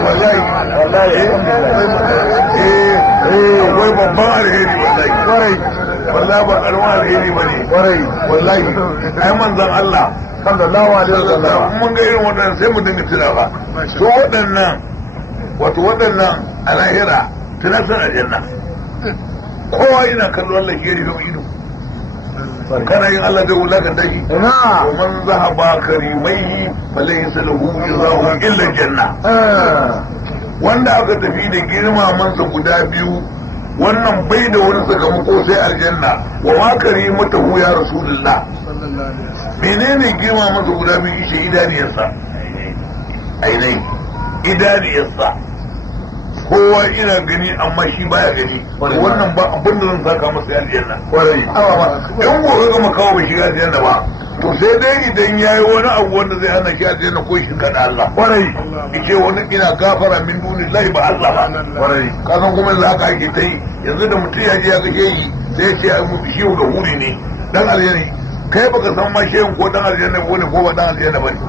wallahi wai babban alheri wallahi wallahi ba kalma alheri bane wallahi ai manzon Allah sallallahu alaihi wasallam mun ga irin wadannan sai mu dinga tunawa to wadannan a lahira tunasan aljanna kowa ina kallon Allah ke rido ido kana yin Allah da wulakan daki wa man zahaba karimaihi falaysa lahu jazaa'un illa janna wanda aka tafi da girmamansa guda biyu wannan bai da wani sakamako sai aljanna wa ma karimatahu ya rasulullah menene girmamansa guda biyu ishe idaniyarsa ainai idaniyarsa kowa ina gani amma shi baya gani wannan ba abin da zan saka masa aljanna kwarai amma in gobe ga makawo bai shiga aljanna ba to sai dai idan yayi wani abu wanda zai hana shi aljanna ko shi kada Allah kwarai yake wani ina gafara min dunillahi ba Allah ba kwarai kasan kuma yanzu haka ake ta yi yanzu da mutum ya je ya gaje yi sai ya ce ai mu shi ga huri ne dan aljanna kai baka san ma shehin ko dan aljanna ko ne ko ba dan aljanna bane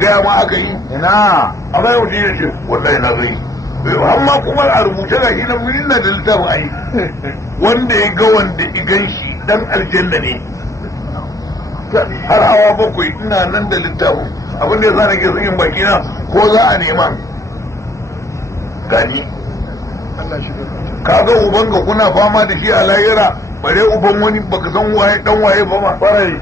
gaya ma aka yi ina amma yau ya ce wallahi na zai amma kuma a rubuce ga shi nan mun da littafin ai wanda ya ga wanda i ganshi dan aljanna ne har hawa bakwai ina nan da littafin abin da ya sa nake son yin baki na ko za a nema gani kaga uban ga kuna fama da shi a lahira bare uban wani baka san waye dan waye ba ma farai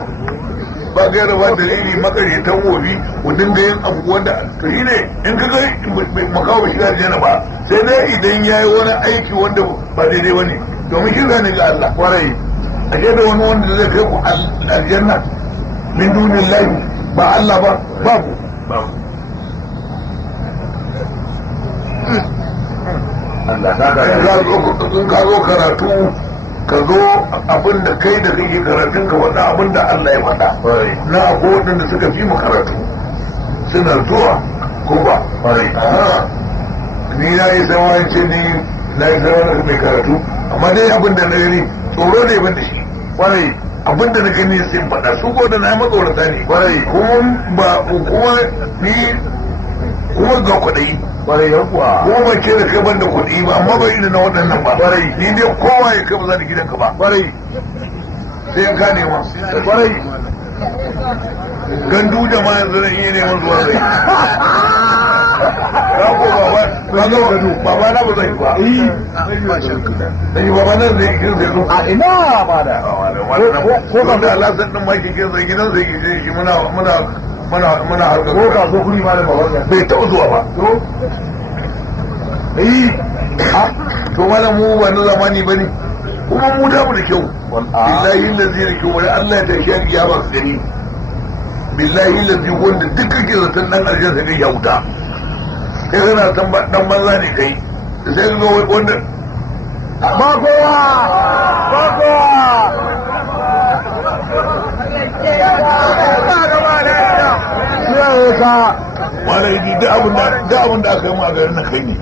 ba gaira ba dalili makaratan wobi ku dinga yin abu wanda to ne in ka ga makawo shi aljanna ba sai dai idan yayi wani aiki wanda ba daidai bane domin shi zane ga Allah farai aje da wani wanda zai kai ku aljanna min dunillahi ba Allah ba babu Allah ka zo karatu ka zo abin da kai da kake karatun ka faɗa abin da Allah ya faɗa na akwai waɗanda suka fi mu karatu suna zuwa ko ba ni na yi zama ce ni na yi zama mai karatu amma dai abin da na gani tsoro ne ban da shi kwarai abin da na gani sai faɗa su ko da na yi matsorata ne kwarai kuma ni kuma ga kuɗi kwarai ya kuwa ko ba ce da kai ban da kuɗi ba amma bai da na waɗannan ba kwarai ni dai kowa ya kai ba za da gidanka ba kwarai sai in ka nema kwarai gandu da ma yanzu zan iya neman zuwa zai ya ko baba na ba zai ba baba na zai kin zai zo a ina ba da ko ka da alasan din ma kin zai gidan zai kin shi muna harkar ko ka so kuri malam ba bai taɓa zuwa ba to malam mu ba na zamani ba ne kuma mu damu da kyau billahi lazi da kyau wani Allah ya tashi ya riya ba su gani billahi lazi wanda duk kake zaton dan aljan sai kai ya wuta kai kana san dan banza ne kai sai ga wanda ba kowa wala yi da abin da aka yi ma a garin na kai ne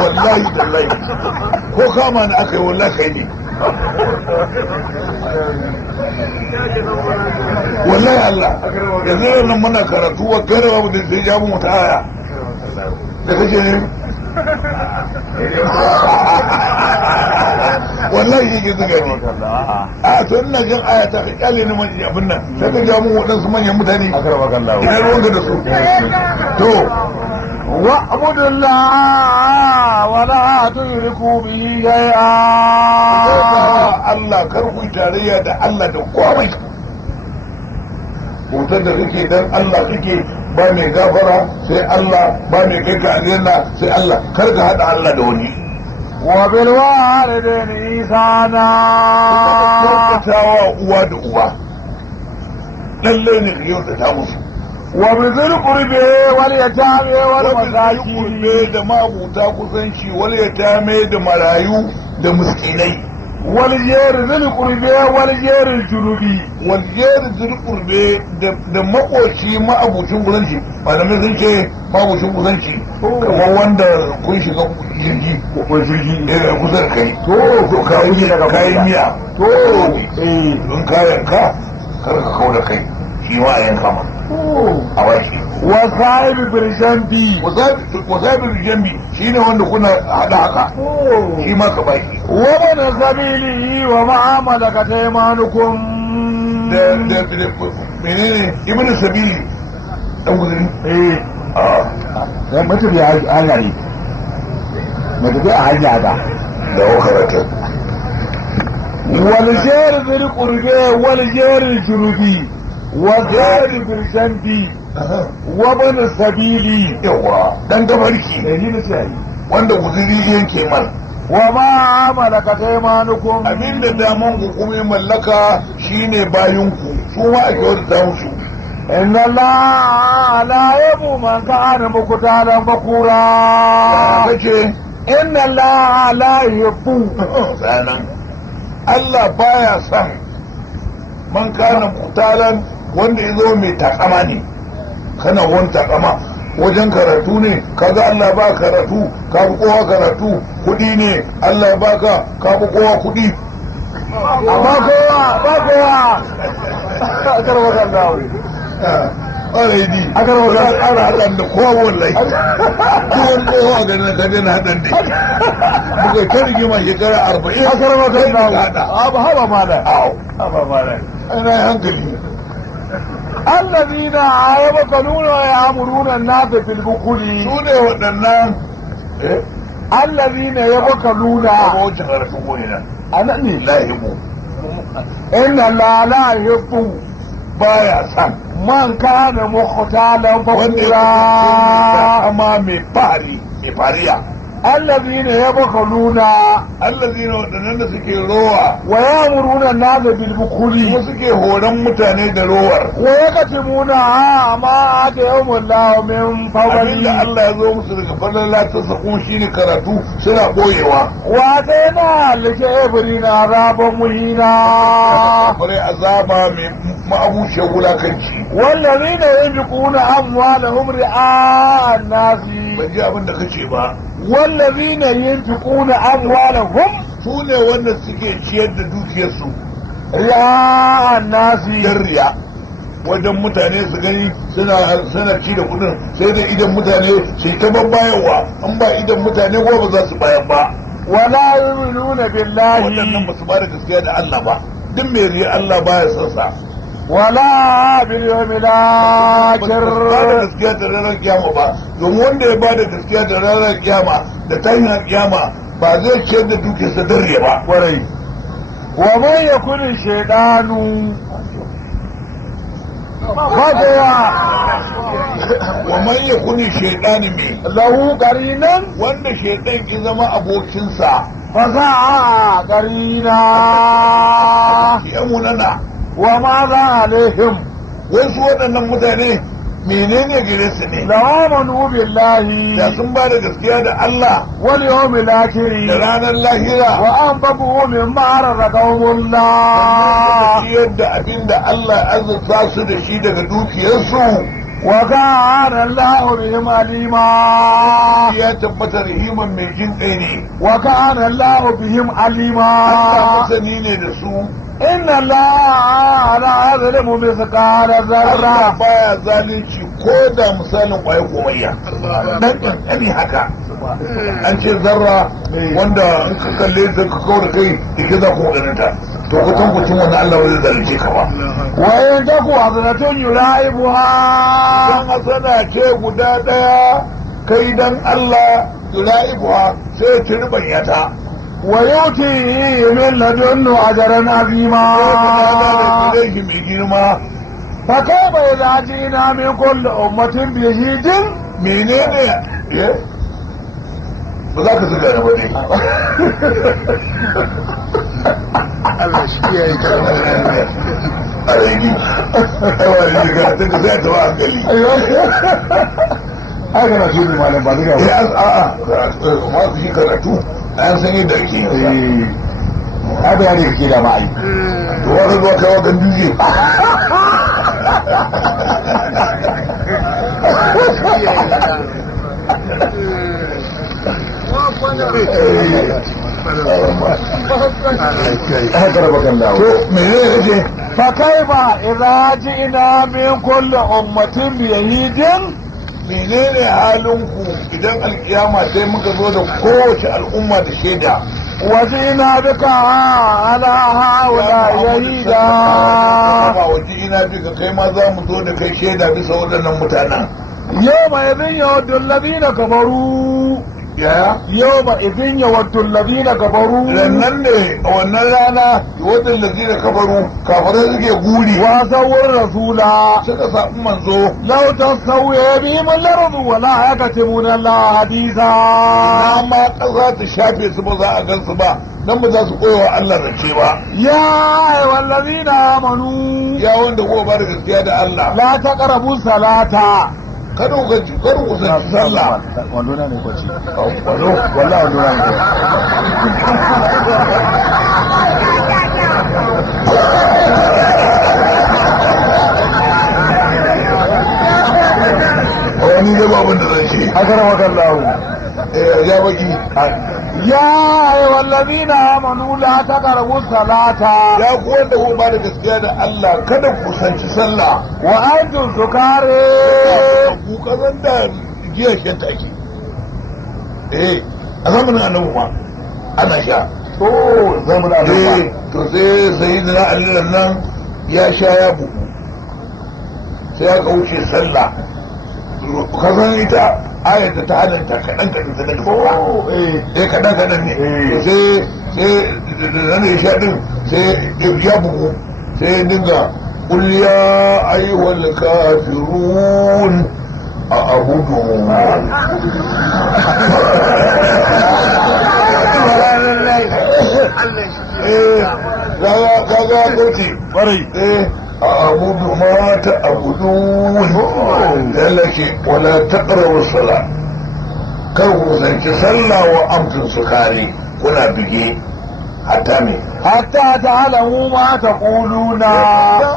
wallahi tallahi ko kama na aka yi wallahi kai ne wallahi Allah yanzu nan muna karatu wa gara babu da zai jamu mata aya da kake ne wallahi yake zuga ne a to ina jin aya ta kyale ni man abin nan sai ka ja mu wadansu manyan mutane a karba kallahu ina ruwan da su to wa abudullah wa la tushriku bihi shay'a Allah kar ku tarayya da Allah da komai bautar da kake dan Allah kake ba mai gafara sai Allah ba mai kai ka aljanna sai Allah kar ka hada Allah da wani وبالوالدين إحسانا kyautatawa uwa da uba lallai ne ka kyautata musu وبذي القرب واليتامى والمساكين da mabuta kusanci wal yatame da marayu da miskinai والجير ذي القرب والجير الجنوبي والجير ذي القرب da makoci ma'abucin kusanci malamai sun ce ma'abucin kusanci kamar wanda kun shiga jirgi kusa da kai to kayan miya to in kayan ka kar ka kawo da kai shi ma a yanka ma a baki wasa'ibi birjambi wasa'ibi birjambi shine wanda kuna hada haka shi ma ka baki wa man sabili wa ma'amala ka taymanukum da menene ibnu sabili dan gudun dan mutum ya hanya ne mutum ya hanya ba da wakarata wal jar bil qurbi wal jar junubi وزاد بالجنب وبن السبيل yawa dan gabarki wanda guzuri yake man wa ma amalaka taymanukum abinda daman ku kuma mallaka shine bayin ku su ma ake wata musu inna allaha la yabu man kana muktalan bakura kace inna allaha la yuhibbu sanan Allah baya son man kana muktalan wanda ya zo mai takama ne kana wani takama wajen karatu ne kaga Allah ba karatu ka fi kowa karatu kudi ne Allah ba ka fi kowa kudi amma kowa ba kowa a karwa kan dawo ƙwarai di a karwa kan ana haɗan da kowa wallahi kowan kowa ga na kaga na haɗan da muka ta rigima shekara 40 a karwa kan dawo haba mala haba mala ana hankali الذين يبخلون ويأمرون الناس بالبخل سune waɗannan allazina yabkaluna ba wajen karatu ko ne nan anan ne lahibu inna la yuhibbu baya san man kana mukhtalan wanda fakura ya amma mai fariya allazina yabkaluna allazina wadannan da suke rowa wa yamuruna an-nasa bil bukhli kuma suke horon mutane da rowar wa yakatumuna ma atayhumullahu min abinda fadli Allah ya zo musu daga falala ta sakun shine karatu suna boyewa wa tana likabirina azaban muhina bare azaba mai ma'abuce wulakanci wallazina yunfiquna amwalahum ri'a an-nasi ban ji abin da kace ba والذين ينفقون أموالهم su ne wanda suke ciyar da dukiyarsu رياء الناس don riya wajen mutane su gani suna ci da kudin sai da idan mutane su ta babbayarwa an ba idan mutane ko ba za su bayan ba ولا يؤمنون بالله waɗannan ba su ba da gaskiya da Allah ba duk mai riya Allah baya son sa ولا باليوم ba da الآخر gaskiya da ranar kiyama ba domin wanda ya ba da gaskiya da ranar kiyama da tashin kiyama ba zai ciyar da dukiyarsa don riya ba وري ومن يكن الشيطان فدوا wa man yakuni shaytani mai له قرينا wanda shaytan ki zama abokinsa فساء قرينا ya munana وماذا عليهم wasu waɗannan mutane menene gare su ne لو آمنوا بالله da sun ba da gaskiya da Allah واليوم da الآخر ranar lahira وأنفقوا مما رزقهم الله ciyar da abin da Allah ya azurta su da shi daga dukiyarsu وكان الله بهم عليما ya tabbata rahiman mai jin kai ne وكان الله بهم Allah عليما masani ne da su إن الله لا يظلم مثقال Allah ذرة baya zalunci ko da misalin kwaye komayya dan kankani haka an ce zarra wanda in ka kalle ta ka kawo da kai ike za ku ganin ta to ku san mutum wanda Allah bai zalunce ka ba وإن تكو حسنة يلائبها dan hasana ce guda daya kai dan Allah yulaibuha sai ya ci ribanya ta ويؤتي من لدنه أجرا عظيما ilaihi mai girma فكيف إذا جئنا من كل أمة بشهيد menene ba za ka zuga da wani Allah shi kiyaye ka a raini aiwa da shiga ta ka sai ta ba hankali haka na tuni malam ba zuga ya a'a masu shi karatu an san yadda ake yin sa haka ya ne kake da ma'ai wani zuwa kawo gan duje haka da bakan dawo to mene ne kace فكيف إذا جئنا من كل أمة بشهيد menene halinku idan alkiyama sai muka zo da kowace al'umma da shaida وجئنا بك على هؤلاء شهيدا ba waje ina duka kai ma za mu zo da kai shaida bisa waɗannan mutanen يومئذ يود الذين كفروا yaya يومئذ يود الذين كفروا rannan ne a wannan rana waɗanda zai da kafaru kafarai suke guri وعصوا الرسول suka samu manzo لو تستوي بهم الأرض ولا يكتمون الله حديثا na ma ƙasa ta shafe su ba za a gan su ba nan ba za su koya wa Allah rance ba يا أيها الذين آمنوا ya wanda kuma ba da gaskiya da Allah لا تقربوا الصلاة kada ku sanci sallah wandona ne kwaci wando wallahi wandona ne wani ne ba abin da zan ce akara wakallahu ya baki يا أيها الذين آمنوا لا تقربوا الصلاة ya ku wanda kuma ba da gaskiya da Allah kada ku sanci sallah وأنتم سكارى ku kazan da giya shan take a zamanin annabi ma ana sha to zamu da to sai sayyidina Ali nan ya sha ya buku sai aka wuce sallah kazan ita ayata ta halatta kaɗan kaɗan ta daga sauka kaɗan kaɗan ne sai da nan ya sha din sai ya bugu sai ya dinga قل يا أيها الكافرون أعبد kaga doki bari a'budu ma ta'budun lallake wala taqrabu salat kar ku zanci sallah wa amtun sukari kuna bige hatta me hatta ta'lamu ma taquluna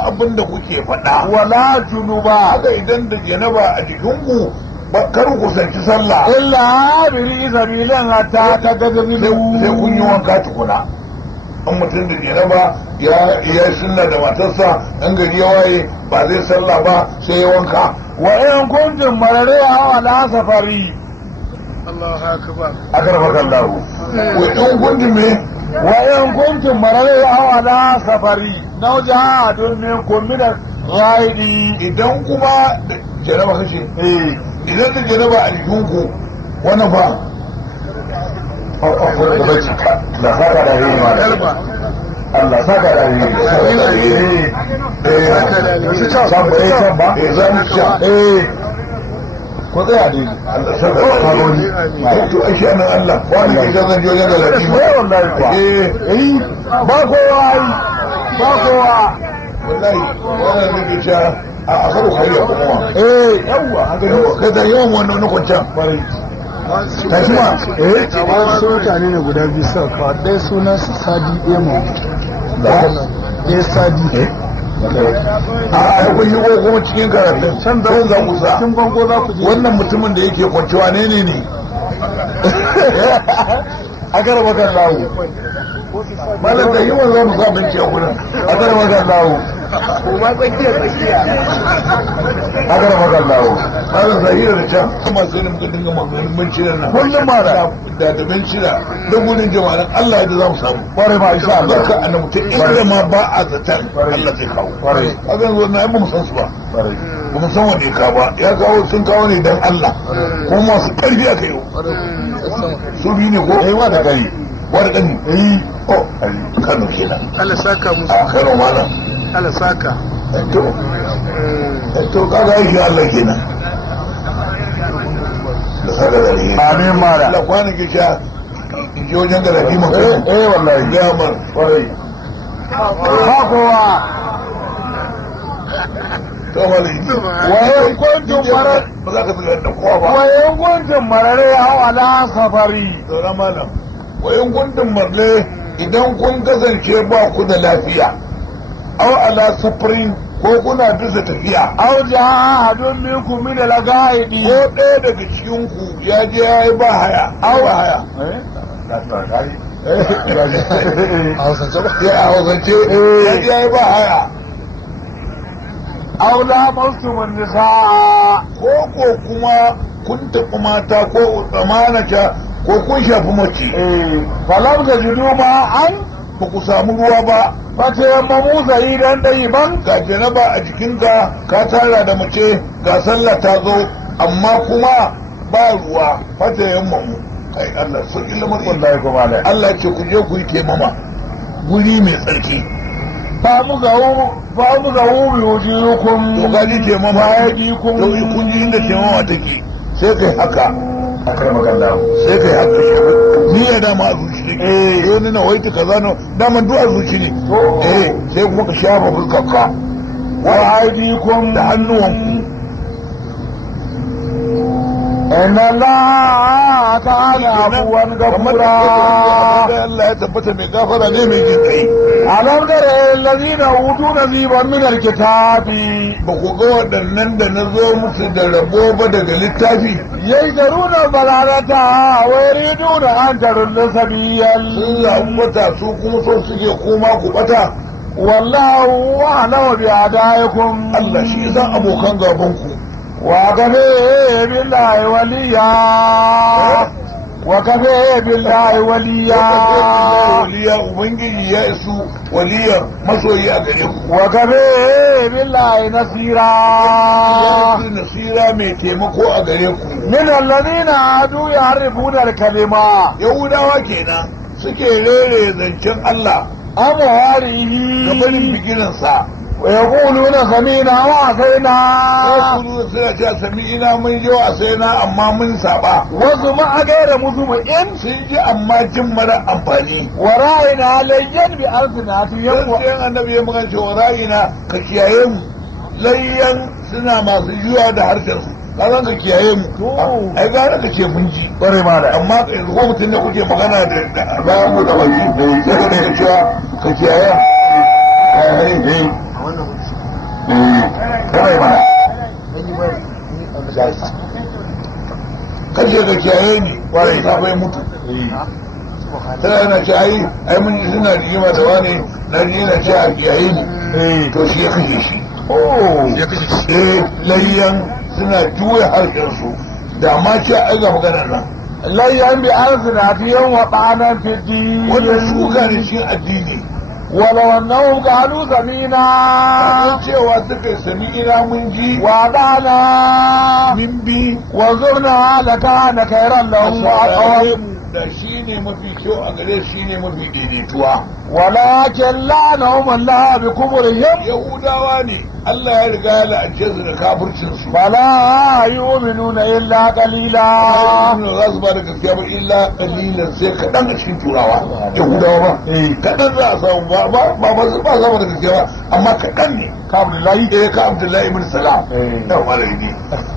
abinda kuke faɗa wala junuba haka idan da janaba a jikinku kar ku sanci sallah illa biri sabilan hatta tagazilu sai kun yi wanka tukuna an mutum da janaba ya sunna da matarsa an gari ya waye ba zai sallah ba sai ya wanka wa in kuntum marariya ala safari Allahu akbar akarfaka Allah wa in kuntum me وإن كنتم مرضى أو على سفر أو جهاد منكم من الغائب idan kuma janaba kace idan da janaba a jikinku wannan fa da saka da yi ma Allah saka da yi ko tsaya ne Allah saka da yi to ai shi nan Allah wani ke zan joje da lafi wallahi ba kowa ba kowa wallahi wannan ne ke cewa a akaru hayya kuma yawa kada yawan wannan kwancan ta kuma wasu mutane ne guda biyu suka kawo ɗaya sunan Sadi Emo ɗaya Sadi a kun yi ko kuma cikin karatun can da za ku sa cikin bango za ku je wannan mutumin da yake kwancewa ne a garba kan lawo malam da yawan za mu sa binci a gurin a garba kan lawo kuma tsakiya a garba kan lawo malam zahira da can kuma sai da muka dinga maganin bincina nan kullum ma da bincina da gudun jama'an Allah ya za mu samu kware ma insha Allah barka annabi ta inda ma ba a zaton Allah zai kawo kware kaga yanzu na ba mu san su ba ba mu san wanda ya kawo ba ya kawo sun kawo ne dan Allah kuma masu karfi aka yi su biyu ne ko wa da gari wani ɗani oh Kano kenan Allah saka musu a Kano malam Allah saka to kaga aiki Allah kenan da saka da ne amin mala Allah kwanan ke sha je wajen da rafi maka wallahi ya man kwarai ba kowa to wani wayan kuntum marar ba za ka fi da kowa ba wayan kuntum marare aw ala safari sauran malam wayan kuntum marle idan kun kasance ba ku da lafiya aw ala safarin ko kuna bisa tafiya aw jahadun minkum min al-ghaidi ko ɗaya daga cikin ku ya je ya yi ba haya aw ba haya ya hausance ya je ya yi ba haya aw la mastumun nisaa ko kuma kun taɓa mata ko tsamanata ko kun shafi mace falam da judu ma an ba ku samu ruwa ba bace yammamu sa'idan ban ga janaba a jikinka ka tara da mace ga sallah ta zo amma kuma ba ruwa fata yammamu kai Allah sun ilimin wallahi kuma da Allah ce ku je ku yi kemama guri mai tsarki ba mu ga wujuhukum to gaji kemama to kun ji inda kemama take sai kai haka a kai magana sai kai haka ni ya dama a zuci ne yau ni na waita kaza na daman duk a zuci ne sai kuma ka shafa fuskarka wa aidikum da hannuwanku inna Allah ta'ala abuwan gafura Allah ya tabbata mai gafara ne mai jin kai alam dara allazina utu nasiban min alkitabi ba ku ga waɗannan da na zo musu da rabo ba daga littafi yajdaruna balalata wa yuriduna an tarudda sabiyal sun zaɓi bata su kuma so suke koma ku bata wallahu a'lamu bi adaikum Allah shi san abokan gaban ku wa gane billahi waliya wa kafa billahi waliya ubangiji ya isu waliya masoyi a gare ku wa kafa billahi nasira mai taimako a gare ku min alladhina adu ya'rifuna al-kalima yahudawa kenan suke rere zancen Allah amwarihi gabanin biginansa ويقولون سمينا وعصينا يقولون سمينا من جو عصينا أما من سابا وزما غير مسمئين سنجي أما جمرا أمباني ورائنا لين بألسناتهم يقول النبي يمغن شو ورائنا كشيائهم لين سنا ما سجوا ده هرشن kalan ka kiyaye mu ai gara ka ce mun ji bare ma da amma yanzu ko mutun ne kuke magana da bayan mu da wani sai ka cewa ka kiyaye kaje da kiyaye ni wani ta bai mutu tana yana ce ai mun yi suna rigima da wani na yana ce a kiyaye ni to shi ya kashe shi layyan suna juya harshensu da ma ce a ga maganar nan layyan bi arzinafiyan wa ɓanan fiddi wannan shuka ne cikin addini ولو أنهم قالوا سمينا cewa suka sami'ina mun ji وأطعنا min bi وزرنا لكان خيرا لهم وأقوم da shi ne mafi kyau a gare shi ne mafi daidaituwa ولكن لعنهم الله بكفرهم yahudawa ne Allah ya riga ya la'ance su da kafircin su فلا يؤمنون إلا قليلا za su ba da gaskiya ba illa kalilan sai kaɗan a cikin turawa yahudawa ba kaɗan za a samu ba su ba da gaskiya ba amma kaɗan ne ka Abdullahi ka Abdullahi ibn Salam da malai ne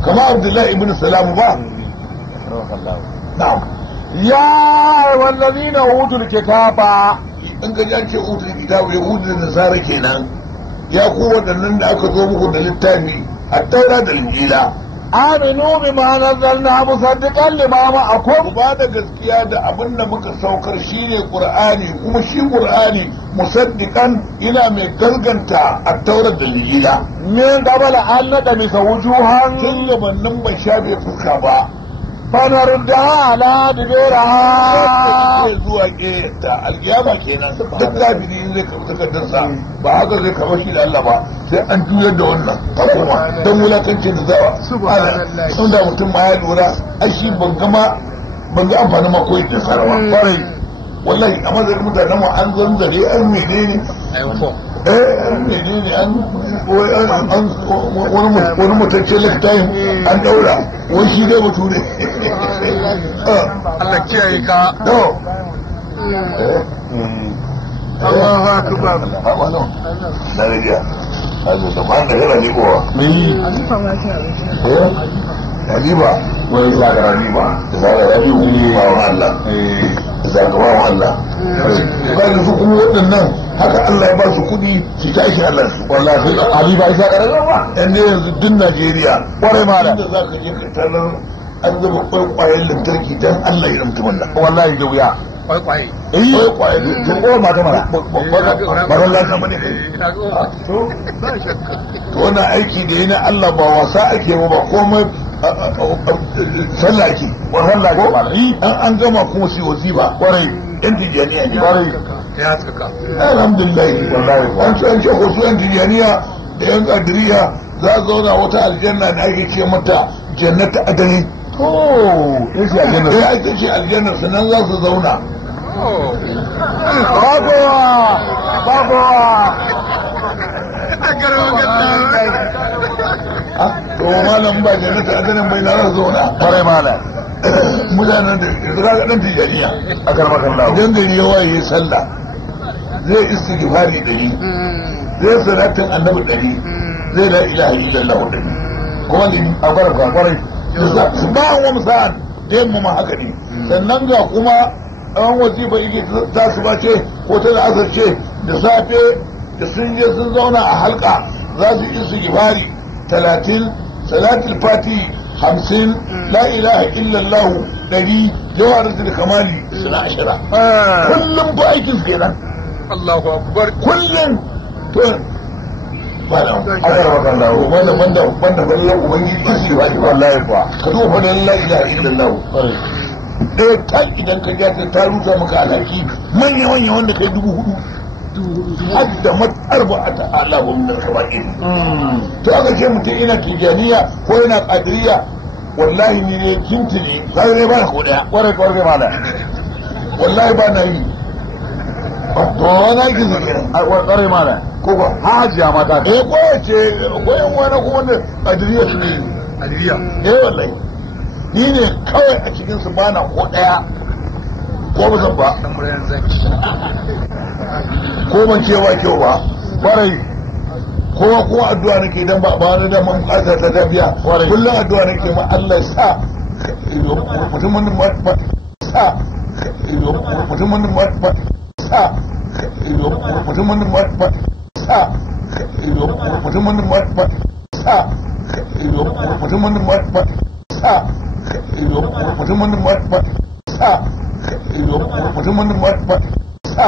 kama Abdullahi ibn Salam ba na'am يا والذين أوتوا الكتاب in ga an ce utul kitabu yahudu da nasara kenan ya ku waɗannan da aka zo muku da littafi at-taura da injila آمنوا بما نزلنا مصدقا لما معكم ba da gaskiya da abin da muka saukar shine qur'ani kuma shi qur'ani musaddiqan ina mai garganta at-taura da injila من قبل أن ندمس وجوها tun gabanin ban shafe fuska ba فنردها على دبيرها zuwa ta alkiyama kenan duk kafiri in zai karɓi takardarsa ba haka zai karɓa shi da Allah ba sai an juyar da wannan a koma don wulakancin da zawa sun da mutum ma ya lura ai shi ban ga amfani ma koyi da sarawa kwarai wallahi a mazan mutanen mu an zanzare an menene menene wani mutacce liftayin an daura wani shi dai mutu ne Allah kiyaye ka Allahu akbar na rijiya azu da ban da yana nikowa Habiba wani zagara ni ba zagara ni wuni ba wa Allah zagara wa Allah ba da su kuma waɗannan haka Allah ya ba su kuɗi su tashi Allah su wallahi Habiba ya zagara ba dan ne yanzu duk Najeriya kwarai ma da za ka je ka tarar an zuba kwaikwayen lantarki dan Allah ya ramta wannan wallahi da wuya kwaikwaye kwaikwaye tun ko mata mara ba wallahi ka bane to wannan aiki da yana Allah ba wasa ake ba komai sallah ake wannan ko an gama kuma sai wazifa kwarai yan tijaniya ne kwarai ya tsaka alhamdulillah wallahi an ce ko su yan tijaniya da yan kadiriya za a zauna wata aljanna da ake ce mata jannatu adali ya ce aljanna sanan za su zauna to malam ba jannatu adalin bai na zauna kwarai malam mutanen da ya ga dan tijaniya a karmakan lawo idan gari ya waye sallah zai istighfari 100 zai salatin annabi 100 zai la ilaha illallah 100 kuma ne a barka kwarai su ba wa musa'an da yamma ma haka ne sannan ga kuma an wazifa yake za su ba ce ko ta da asar ce da safe da sun je sun zauna a halka za su yi istighfari 30 salatul fati 50 la ilaha illallah 100 jawharatul kamali suna 10 kullum ba aikin su kenan Allahu akbar kullum to banda ballan ubangiji shi ba wallahi kuwa ka zo fa la ilaha illallah ɗaya kan idan ka ja ta rusa maka alhaki manya wanda kai 4,000 hadda matsar ba a ta'ala ba mun ka baki to aka ce mutum ina tijaniya ko yana qadiriya wallahi ni ne kintini sai ne ba ko daya kware mala wallahi ba na yi to na ki zikira kware mala ko ba hajiya mata ko ce ko yan wani kuma da qadiriya ne qadiriya wallahi ni ne kawai a cikin su bana ko daya ko ba zan ba ko ban ce ba kyau ba kwarai ko addu'a nake idan ba ni da man bukata ta tafiya kullum addu'a nake ma Allah ya sa mutumin ba sa mutumin ba sa mutumin ba sa mutumin ba sa mutumin ba sa mutumin ba sa mutumin ba sa